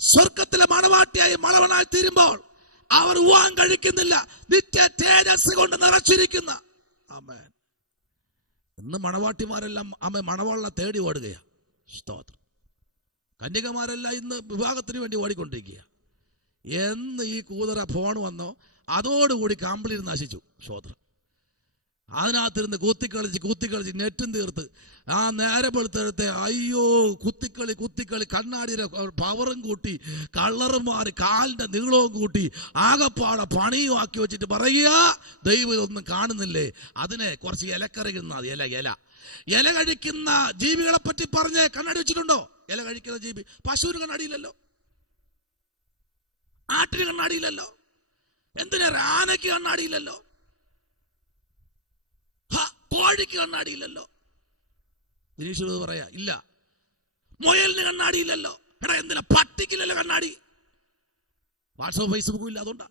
സ്വർഗത്തിലെ മണവാട്ടിയായി മണവനായി തീരുമ്പോൾ അവർ വിവാഹം കഴിക്കുന്നില്ല, നിത്യ തേജസ് കൊണ്ട് നിറച്ചിരിക്കുന്ന. ആമേൻ. ഇന്ന് മണവാട്ടിമാരെല്ലാം മണവാളിനെ തേടി ഓടുകയാണ്. സ്തോത്രം. കന്യകമാരെല്ലാം ഇന്ന് വിവാഹത്തിന് വേണ്ടി ഓടിക്കൊണ്ടിരിക്കുക. എന്ന് ഈ കൂതറ ഫോൺ വന്നോ അതോടുകൂടി കമ്പിളിയിൽ നശിച്ചു. സ്തോത്രം. അതിനകത്തിരുന്ന് കുത്തിക്കളിച്ച് നെറ്റും തീർത്ത് നേരെ വെളുത്തെടുത്ത് അയ്യോ കുത്തിക്കളി കണ്ണാടിയുടെ പവറും കൂട്ടി കളറും മാറി കാലിന്റെ നീളവും കൂട്ടി ആകപ്പാടെ പണിയും ആക്കി വെച്ചിട്ട് പറയുക, ദൈവം ഇതൊന്നും കാണുന്നില്ലേ? അതിനെ കുറച്ച് ഇലക്കറിയുന്ന ഇല കഴിക്കുന്ന ജീവികളെ പറ്റി പറഞ്ഞ് കണ്ണാടി വെച്ചിട്ടുണ്ടോ? ഇല കഴിക്കുന്ന ജീവി പശുവിന് കണ്ണാടിയില്ലല്ലോ, ആട്ടിന് കണ്ണാടിയില്ലല്ലോ, എന്തിനാ ആനയ്ക്ക് കണ്ണാടിയില്ലല്ലോ, കോഴിക്ക് കണ്ണാടിയില്ലല്ലോ. നിരീക്ഷകർ പറയാ ഇല്ല. മുയലിന് കണ്ണാടിയില്ലല്ലോ. എടാ എന്തിനാ പട്ടിക്കില്ലല്ലോ കണ്ണാടി? വാട്സപ്പ് ഫേസ്ബുക്കും ഇല്ല. അതുകൊണ്ടാ.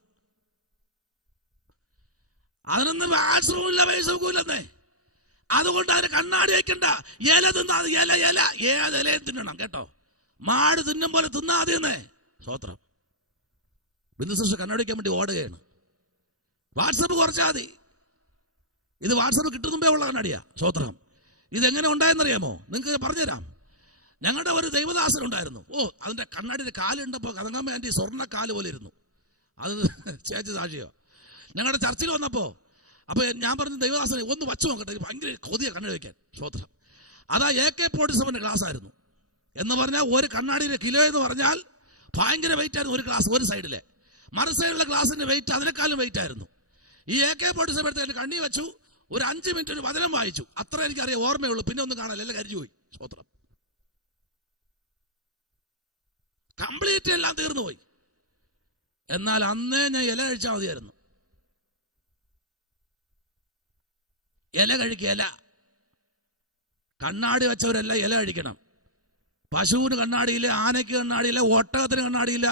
അതിനൊന്നും വാട്സപ്പും ഇല്ല ഫേസ്ബുക്കും ഇല്ലെന്നേ. അതുകൊണ്ട് അതിന് കണ്ണാടി വയ്ക്കണ്ട. ഇല തിന്നാ ഇല ഏത് ഇലയും തിന്നണം കേട്ടോ. മാട് തിന്നും പോലെ തിന്നാതെന്നേ. സ്വോത്രം. ബിന്ദുശ്രീ കണ്ണാടി വയ്ക്കാൻ വേണ്ടി ഓടുകയാണ്. വാട്സപ്പ് കുറച്ചാൽ മതി. ഇത് വാട്സപ്പ് കിട്ടുന്ന മുമ്പേ ഉള്ള കണ്ണാടിയാ. സ്വോത്രം. ഇതെങ്ങനെ ഉണ്ടായെന്നറിയാമോ? നിങ്ങൾക്ക് പറഞ്ഞുതരാം. ഞങ്ങളുടെ ഒരു ദൈവദാസൻ ഉണ്ടായിരുന്നു. അതിന്റെ കണ്ണാടിയുടെ കാലുണ്ടപ്പോൾ കഥങ്ങാമ്മ ആൻറ്റി സ്വർണ്ണ കാല് പോലെ ഇരുന്നു. അത് ചേച്ചി സാക്ഷിയോ. ഞങ്ങളുടെ ചർച്ചിൽ വന്നപ്പോ അപ്പൊ ഞാൻ പറഞ്ഞു, ദൈവദാസനെ ഒന്ന് വച്ചു നോക്കട്ടെ, ഭയങ്കര കൊതിയ കണ്ണാടി വയ്ക്കാൻ. സ്വോത്രം. അതാ AK-47 ഗ്ലാസ് ആയിരുന്നു. എന്ന് പറഞ്ഞാൽ ഒരു കണ്ണാടിയുടെ കിലോ എന്ന് പറഞ്ഞാൽ ഭയങ്കര വെയിറ്റ് ആയിരുന്നു. ഒരു ഗ്ലാസ് ഒരു സൈഡിലെ, മറു സൈഡിലെ ഗ്ലാസിന്റെ വെയിറ്റ് അതിനേക്കാളും വെയിറ്റ് ആയിരുന്നു. ഈ AK-47 എടുത്ത് കണ്ണി വെച്ചു. ഒരു 5 മിനിറ്റ് ഒരു വചനം വായിച്ചു. അത്ര എനിക്കറിയാം, ഓർമ്മയുള്ളൂ. പിന്നെ ഒന്നും കാണാൻ എല്ലാം കരിഞ്ഞുപോയി. സ്തോത്രം. കംപ്ലീറ്റ് എല്ലാം തീർന്നു പോയി. എന്നാൽ അന്നേ ഞാൻ ഇല കഴിച്ചാൽ മതിയായിരുന്നു. ഇല കഴിക്കുക. കണ്ണാടി വെച്ചവരെല്ലാം ഇല കഴിക്കണം. പശുവിന് കണ്ണാടിയില്ല, ആനയ്ക്ക് കണ്ണാടിയില്ല, ഒട്ടകത്തിന് കണ്ണാടിയില്ല,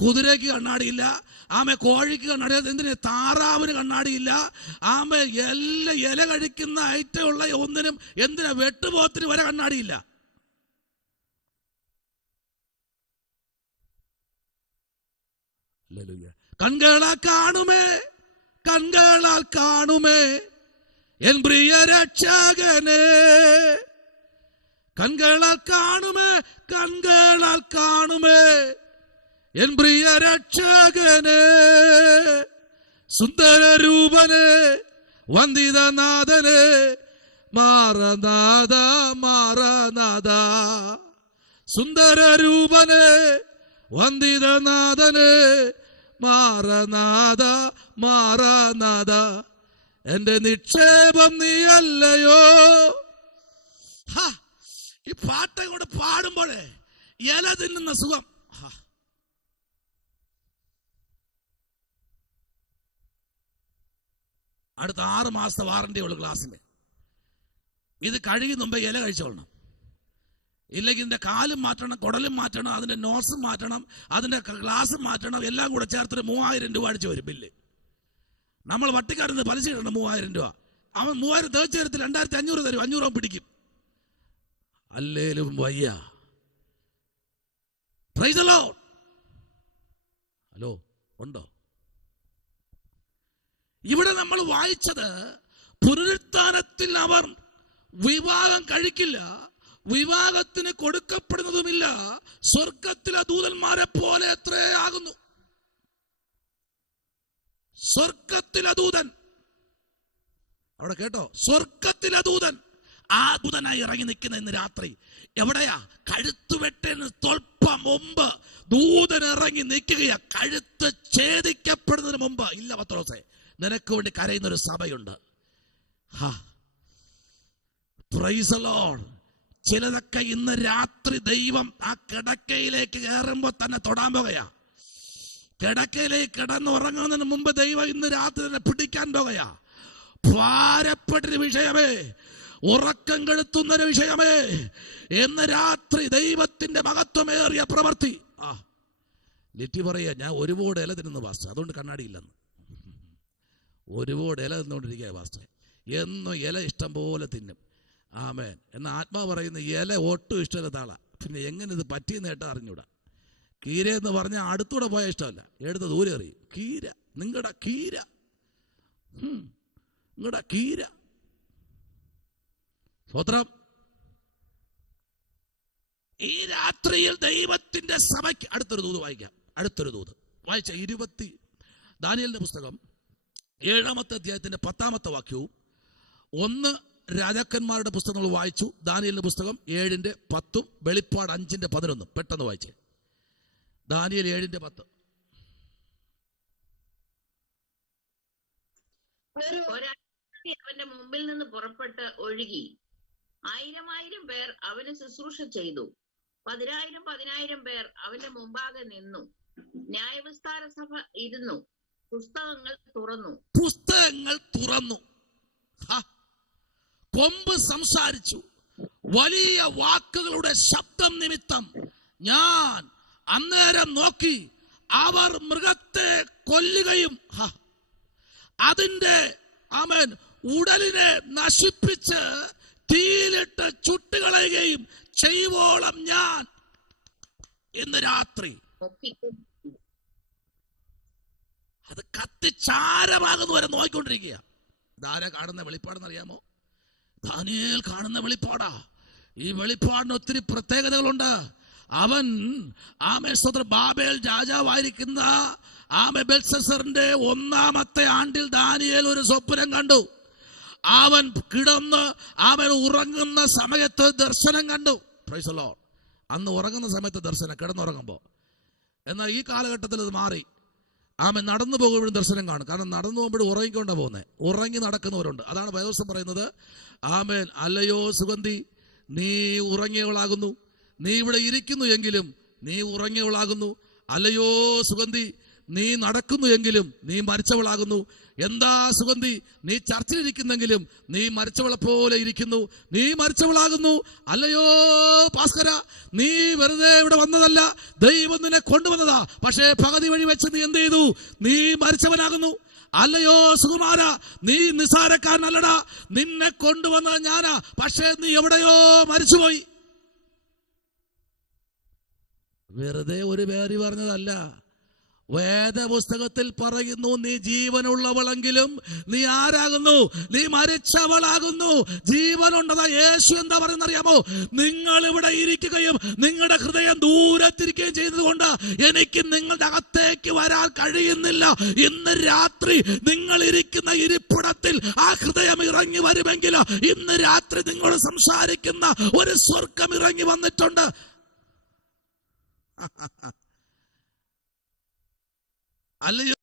കുതിരയ്ക്ക് കണ്ണാടിയില്ല, കോഴിക്ക് കണ്ണാടിയില്ല, എന്തിന് താറാവിന് കണ്ണാടിയില്ല. എല്ലാം ഇല കഴിക്കുന്ന ഐറ്റം ഉള്ള ഒന്നിനും എന്തിനാ വെട്ടുപോത്തിന് വരെ കണ്ണാടിയില്ല. കൺകളാൽ കാണുമേ എൻ പ്രിയ രക്ഷകനെ. കൺകളാൽ കാണുമേ എൻ പ്രിയ രക്ഷകനെ. സുന്ദരരൂപനെ വന്ദിതനാഥനെ മാറനാഥ. സുന്ദരരൂപനെ വന്ദിതനാഥനെ മാറനാഥ. എന്റെ നിക്ഷേപം നീയല്ലയോ. ഈ പാട്ട് കൂടെ പാടുമ്പോഴേ ഇല തിന്നുന്ന സുഖം. അടുത്ത 6 മാസത്തെ വാറന്റി ഉള്ളു ക്ലാസ്സിന്. ഇത് കഴുകി മുമ്പേ ഇല കഴിച്ചോളണം. ഇല്ലെങ്കിൽ ഇതിന്റെ കാലും മാറ്റണം, കുടലും മാറ്റണം, അതിന്റെ നോസും മാറ്റണം, അതിന്റെ ഗ്ലാസും മാറ്റണം. എല്ലാം കൂടെ ചേർത്തൊരു 3000 രൂപ അടിച്ചു വരും ബില്ല്. നമ്മൾ വട്ടിക്കാരന് പലിശ ഇടണം 3000 രൂപ. അവൻ 3000 തേച്ചേരത്തിൽ 2500 തരും. 500 അവൻ പിടിക്കും. അല്ലേലും വയ്യ. Price the Lord. ഹലോ, ഉണ്ടോ? ഇവിടെ നമ്മൾ വായിച്ചത് പുനരുത്ഥാനത്തിൽ അവർ വിവാഹം കഴിക്കില്ല, വിവാഹത്തിന് കൊടുക്കപ്പെടുന്നതുമില്ല, സ്വർഗത്തിലെ ദൂതന്മാരെ പോലെ എത്രേ ആകുന്നു. സ്വർഗത്തിലെ ദൂതൻ, അവിടെ കേട്ടോ, സ്വർഗത്തിലെ ദൂതൻ ആ ദൂതനായി ഇറങ്ങി നിൽക്കുന്ന ഇന്ന് രാത്രി എവിടെയാ? കഴുത്തുവെട്ടിന് തൊൽപ്പം മുമ്പ് ദൂതൻ ഇറങ്ങി നിൽക്കുകയാ. കഴുത്ത് ഛേദിക്കപ്പെടുന്നതിന് മുമ്പ്. ഇല്ല പത്രോസേ, നിനക്ക് വേണ്ടി കരയുന്നൊരു സഭയുണ്ട്. Praise the Lord. ചിലതൊക്കെ ഇന്ന് രാത്രി ദൈവം ആ കിടക്കയിലേക്ക് കയറുമ്പോ തന്നെ തൊടാൻ പോകുകയാ. കിടക്കയിലേക്ക് കിടന്നുറങ്ങുന്നതിന് മുമ്പ് ദൈവം ഇന്ന് രാത്രി തന്നെ പിടിക്കാൻ പോകുകയാ. ഭാരപ്പെട്ടൊരു വിഷയമേ, ഉറക്കം കെടുത്തുന്നൊരു വിഷയമേ, ഇന്ന് രാത്രി ദൈവത്തിന്റെ മഹത്വമേറിയ പ്രവൃത്തി. ലിറ്റി പറയാ, ഞാൻ ഒരുപാട് ഇല തിന്നുന്നു പാസ്റ്റർ, അതുകൊണ്ട് കണ്ണാടിയില്ലെന്ന്. ഒരുപാട് ഇല തിന്നുകൊണ്ടിരിക്കുക പാസ്റ്റർ, എന്നും ഇല ഇഷ്ടം പോലെ തിന്നും. ആമേൻ. എന്നാൽ ആത്മാവ് പറയുന്ന ഇല ഒട്ടും ഇഷ്ടമില്ലാത്ത ആളാ. പിന്നെ എങ്ങനെ ഇത് പറ്റിയെന്ന് കേട്ടാ അറിഞ്ഞൂടാ. കീര എന്ന് പറഞ്ഞാൽ അടുത്തൂടെ പോയാൽ ഇഷ്ടമല്ല, എടുത്ത് ദൂരെ അറിയും. കീര, നിങ്ങളുടെ കീര, നിങ്ങളുടെ കീര. സ്വത്രം. ഈ രാത്രിയിൽ ദൈവത്തിന്റെ സഭയ്ക്ക് അടുത്തൊരു ദൂത് വായിക്കാം. അടുത്തൊരു ദൂത് വായിച്ച ദാനിയേലിന്റെ പുസ്തകം 7-ാമത്തെ അധ്യായത്തിന്റെ 10-ാമത്തെ വാക്യവും 1 രാജാക്കന്മാരുടെ പുസ്തകങ്ങൾ വായിച്ചു. ദാനിയേലിന്റെ പുസ്തകം 7-ന്റെ 10, വെളിപ്പാട് 5-ന്റെ 11. പെട്ടെന്ന് വായിച്ചേ. ദാനിയേൽ 7-ന്റെ 10. അവന്റെ മുമ്പിൽ നിന്ന് പുറപ്പെട്ട് ഒഴുകി 1000 പേർ അവന് ശുശ്രൂഷ ചെയ്തു. 10,000 പേർ അവന്റെ മുമ്പാകെ നിന്നു. ന്യായവിസ്താര സഭ ഇരുന്നു. പുസ്തകങ്ങൾ തുറന്നു. കൊമ്പ് സംസാരിച്ചു. വലിയ വാക്കുകളുടെ ശബ്ദം നിമിത്തം ഞാൻ അന്നേരം നോക്കി, അവർ മൃഗത്തെ കൊല്ലുകയും അതിന്റെ ആമേൻ ഉടലിനെ നശിപ്പിച്ച് തീയിലിട്ട് ചുട്ടുകളയുകയും ചെയ്യുവോളം ഞാൻ ഇന്ന് രാത്രി അത് കത്തിച്ചാരമാകുന്നു വരെ നോക്കിക്കൊണ്ടിരിക്കുക. ഇതാരാ കാണുന്ന വെളിപ്പാടെന്ന് അറിയാമോ? ദാനിയേൽ കാണുന്ന വെളിപ്പാടാ. ഈ വെളിപ്പാടിന് ഒത്തിരി പ്രത്യേകതകളുണ്ട്. അവൻ ബാബേൽ രാജാവായിരിക്കുന്ന ബെൽഷസ്സറിന്റെ 1-ാമത്തെ ആണ്ടിൽ ദാനിയേൽ ഒരു സ്വപ്നം കണ്ടു. അവൻ കിടന്ന് അവൻ ഉറങ്ങുന്ന സമയത്ത് ദർശനം കണ്ടു. Price the Lord. അന്ന് ഉറങ്ങുന്ന സമയത്ത് ദർശനം, കിടന്നുറങ്ങുമ്പോൾ. എന്നാൽ ഈ കാലഘട്ടത്തിൽ ഇത് മാറി. നടന്നു പോകുമ്പോഴും ദർശനം കാണും. കാരണം നടന്നു പോകുമ്പോഴും ഉറങ്ങിക്കൊണ്ടാണ് പോകുന്നത്. ഉറങ്ങി നടക്കുന്നവരുണ്ട്. അതാണ് ബൈബിൾ പറയുന്നത്. ആമേൻ. അല്ലയോ സുഗന്ധി, നീ ഉറങ്ങിയവളാകുന്നു. നീ ഇവിടെ ഇരിക്കുന്നു എങ്കിലും നീ ഉറങ്ങിയവളാകുന്നു. അല്ലയോ സുഗന്ധി, നീ നടക്കുന്നു എങ്കിലും നീ മരിച്ചവളാകുന്നു. എന്താ സുഗന്ധി, നീ ചർച്ചയിലിരിക്കുന്നെങ്കിലും നീ മരിച്ചവളെ പോലെ ഇരിക്കുന്നു. നീ മരിച്ചവളാകുന്നു. അല്ലയോ ഭാസ്കര, നീ വെറുതെ ഇവിടെ വന്നതല്ല, ദൈവം നിന്നെ കൊണ്ടുവന്നതാ. പക്ഷേ പകുതി വഴി വെച്ച് നീ എന്ത് ചെയ്തു? നീ മരിച്ചവനാകുന്നു. അല്ലയോ സുകുമാര, നീ നിസാരക്കാരനല്ലടാ, നിന്നെ കൊണ്ടുവന്നത് ഞാനാ. പക്ഷേ നീ എവിടെയോ മരിച്ചുപോയി. വെറുതെ ഒരു പേര് പറഞ്ഞതല്ല. വേദപുസ്തകത്തിൽ പറയുന്നു, നീ ജീവനുള്ളവളെങ്കിലും നീ ആരാകുന്നു? നീ മരിച്ചവളാകുന്നു. ജീവനുണ്ടതാ. യേശു എന്താ പറയുന്നത് അറിയാമോ? നിങ്ങൾ ഇവിടെ ഇരിക്കുകയും നിങ്ങളുടെ ഹൃദയം ദൂരത്തിരിക്കുകയും ചെയ്തതുകൊണ്ട് എനിക്ക് നിങ്ങളുടെ അകത്തേക്ക് വരാൻ കഴിയുന്നില്ല. ഇന്ന് രാത്രി നിങ്ങൾ ഇരിക്കുന്ന ഇരിപ്പിടത്തിൽ ആ ഹൃദയം ഇറങ്ങി വരുമെങ്കിൽ ഇന്ന് രാത്രി നിങ്ങളോട് സംസാരിക്കുന്ന ഒരു സ്വർഗം ഇറങ്ങി വന്നിട്ടുണ്ട്. അല്ലയോ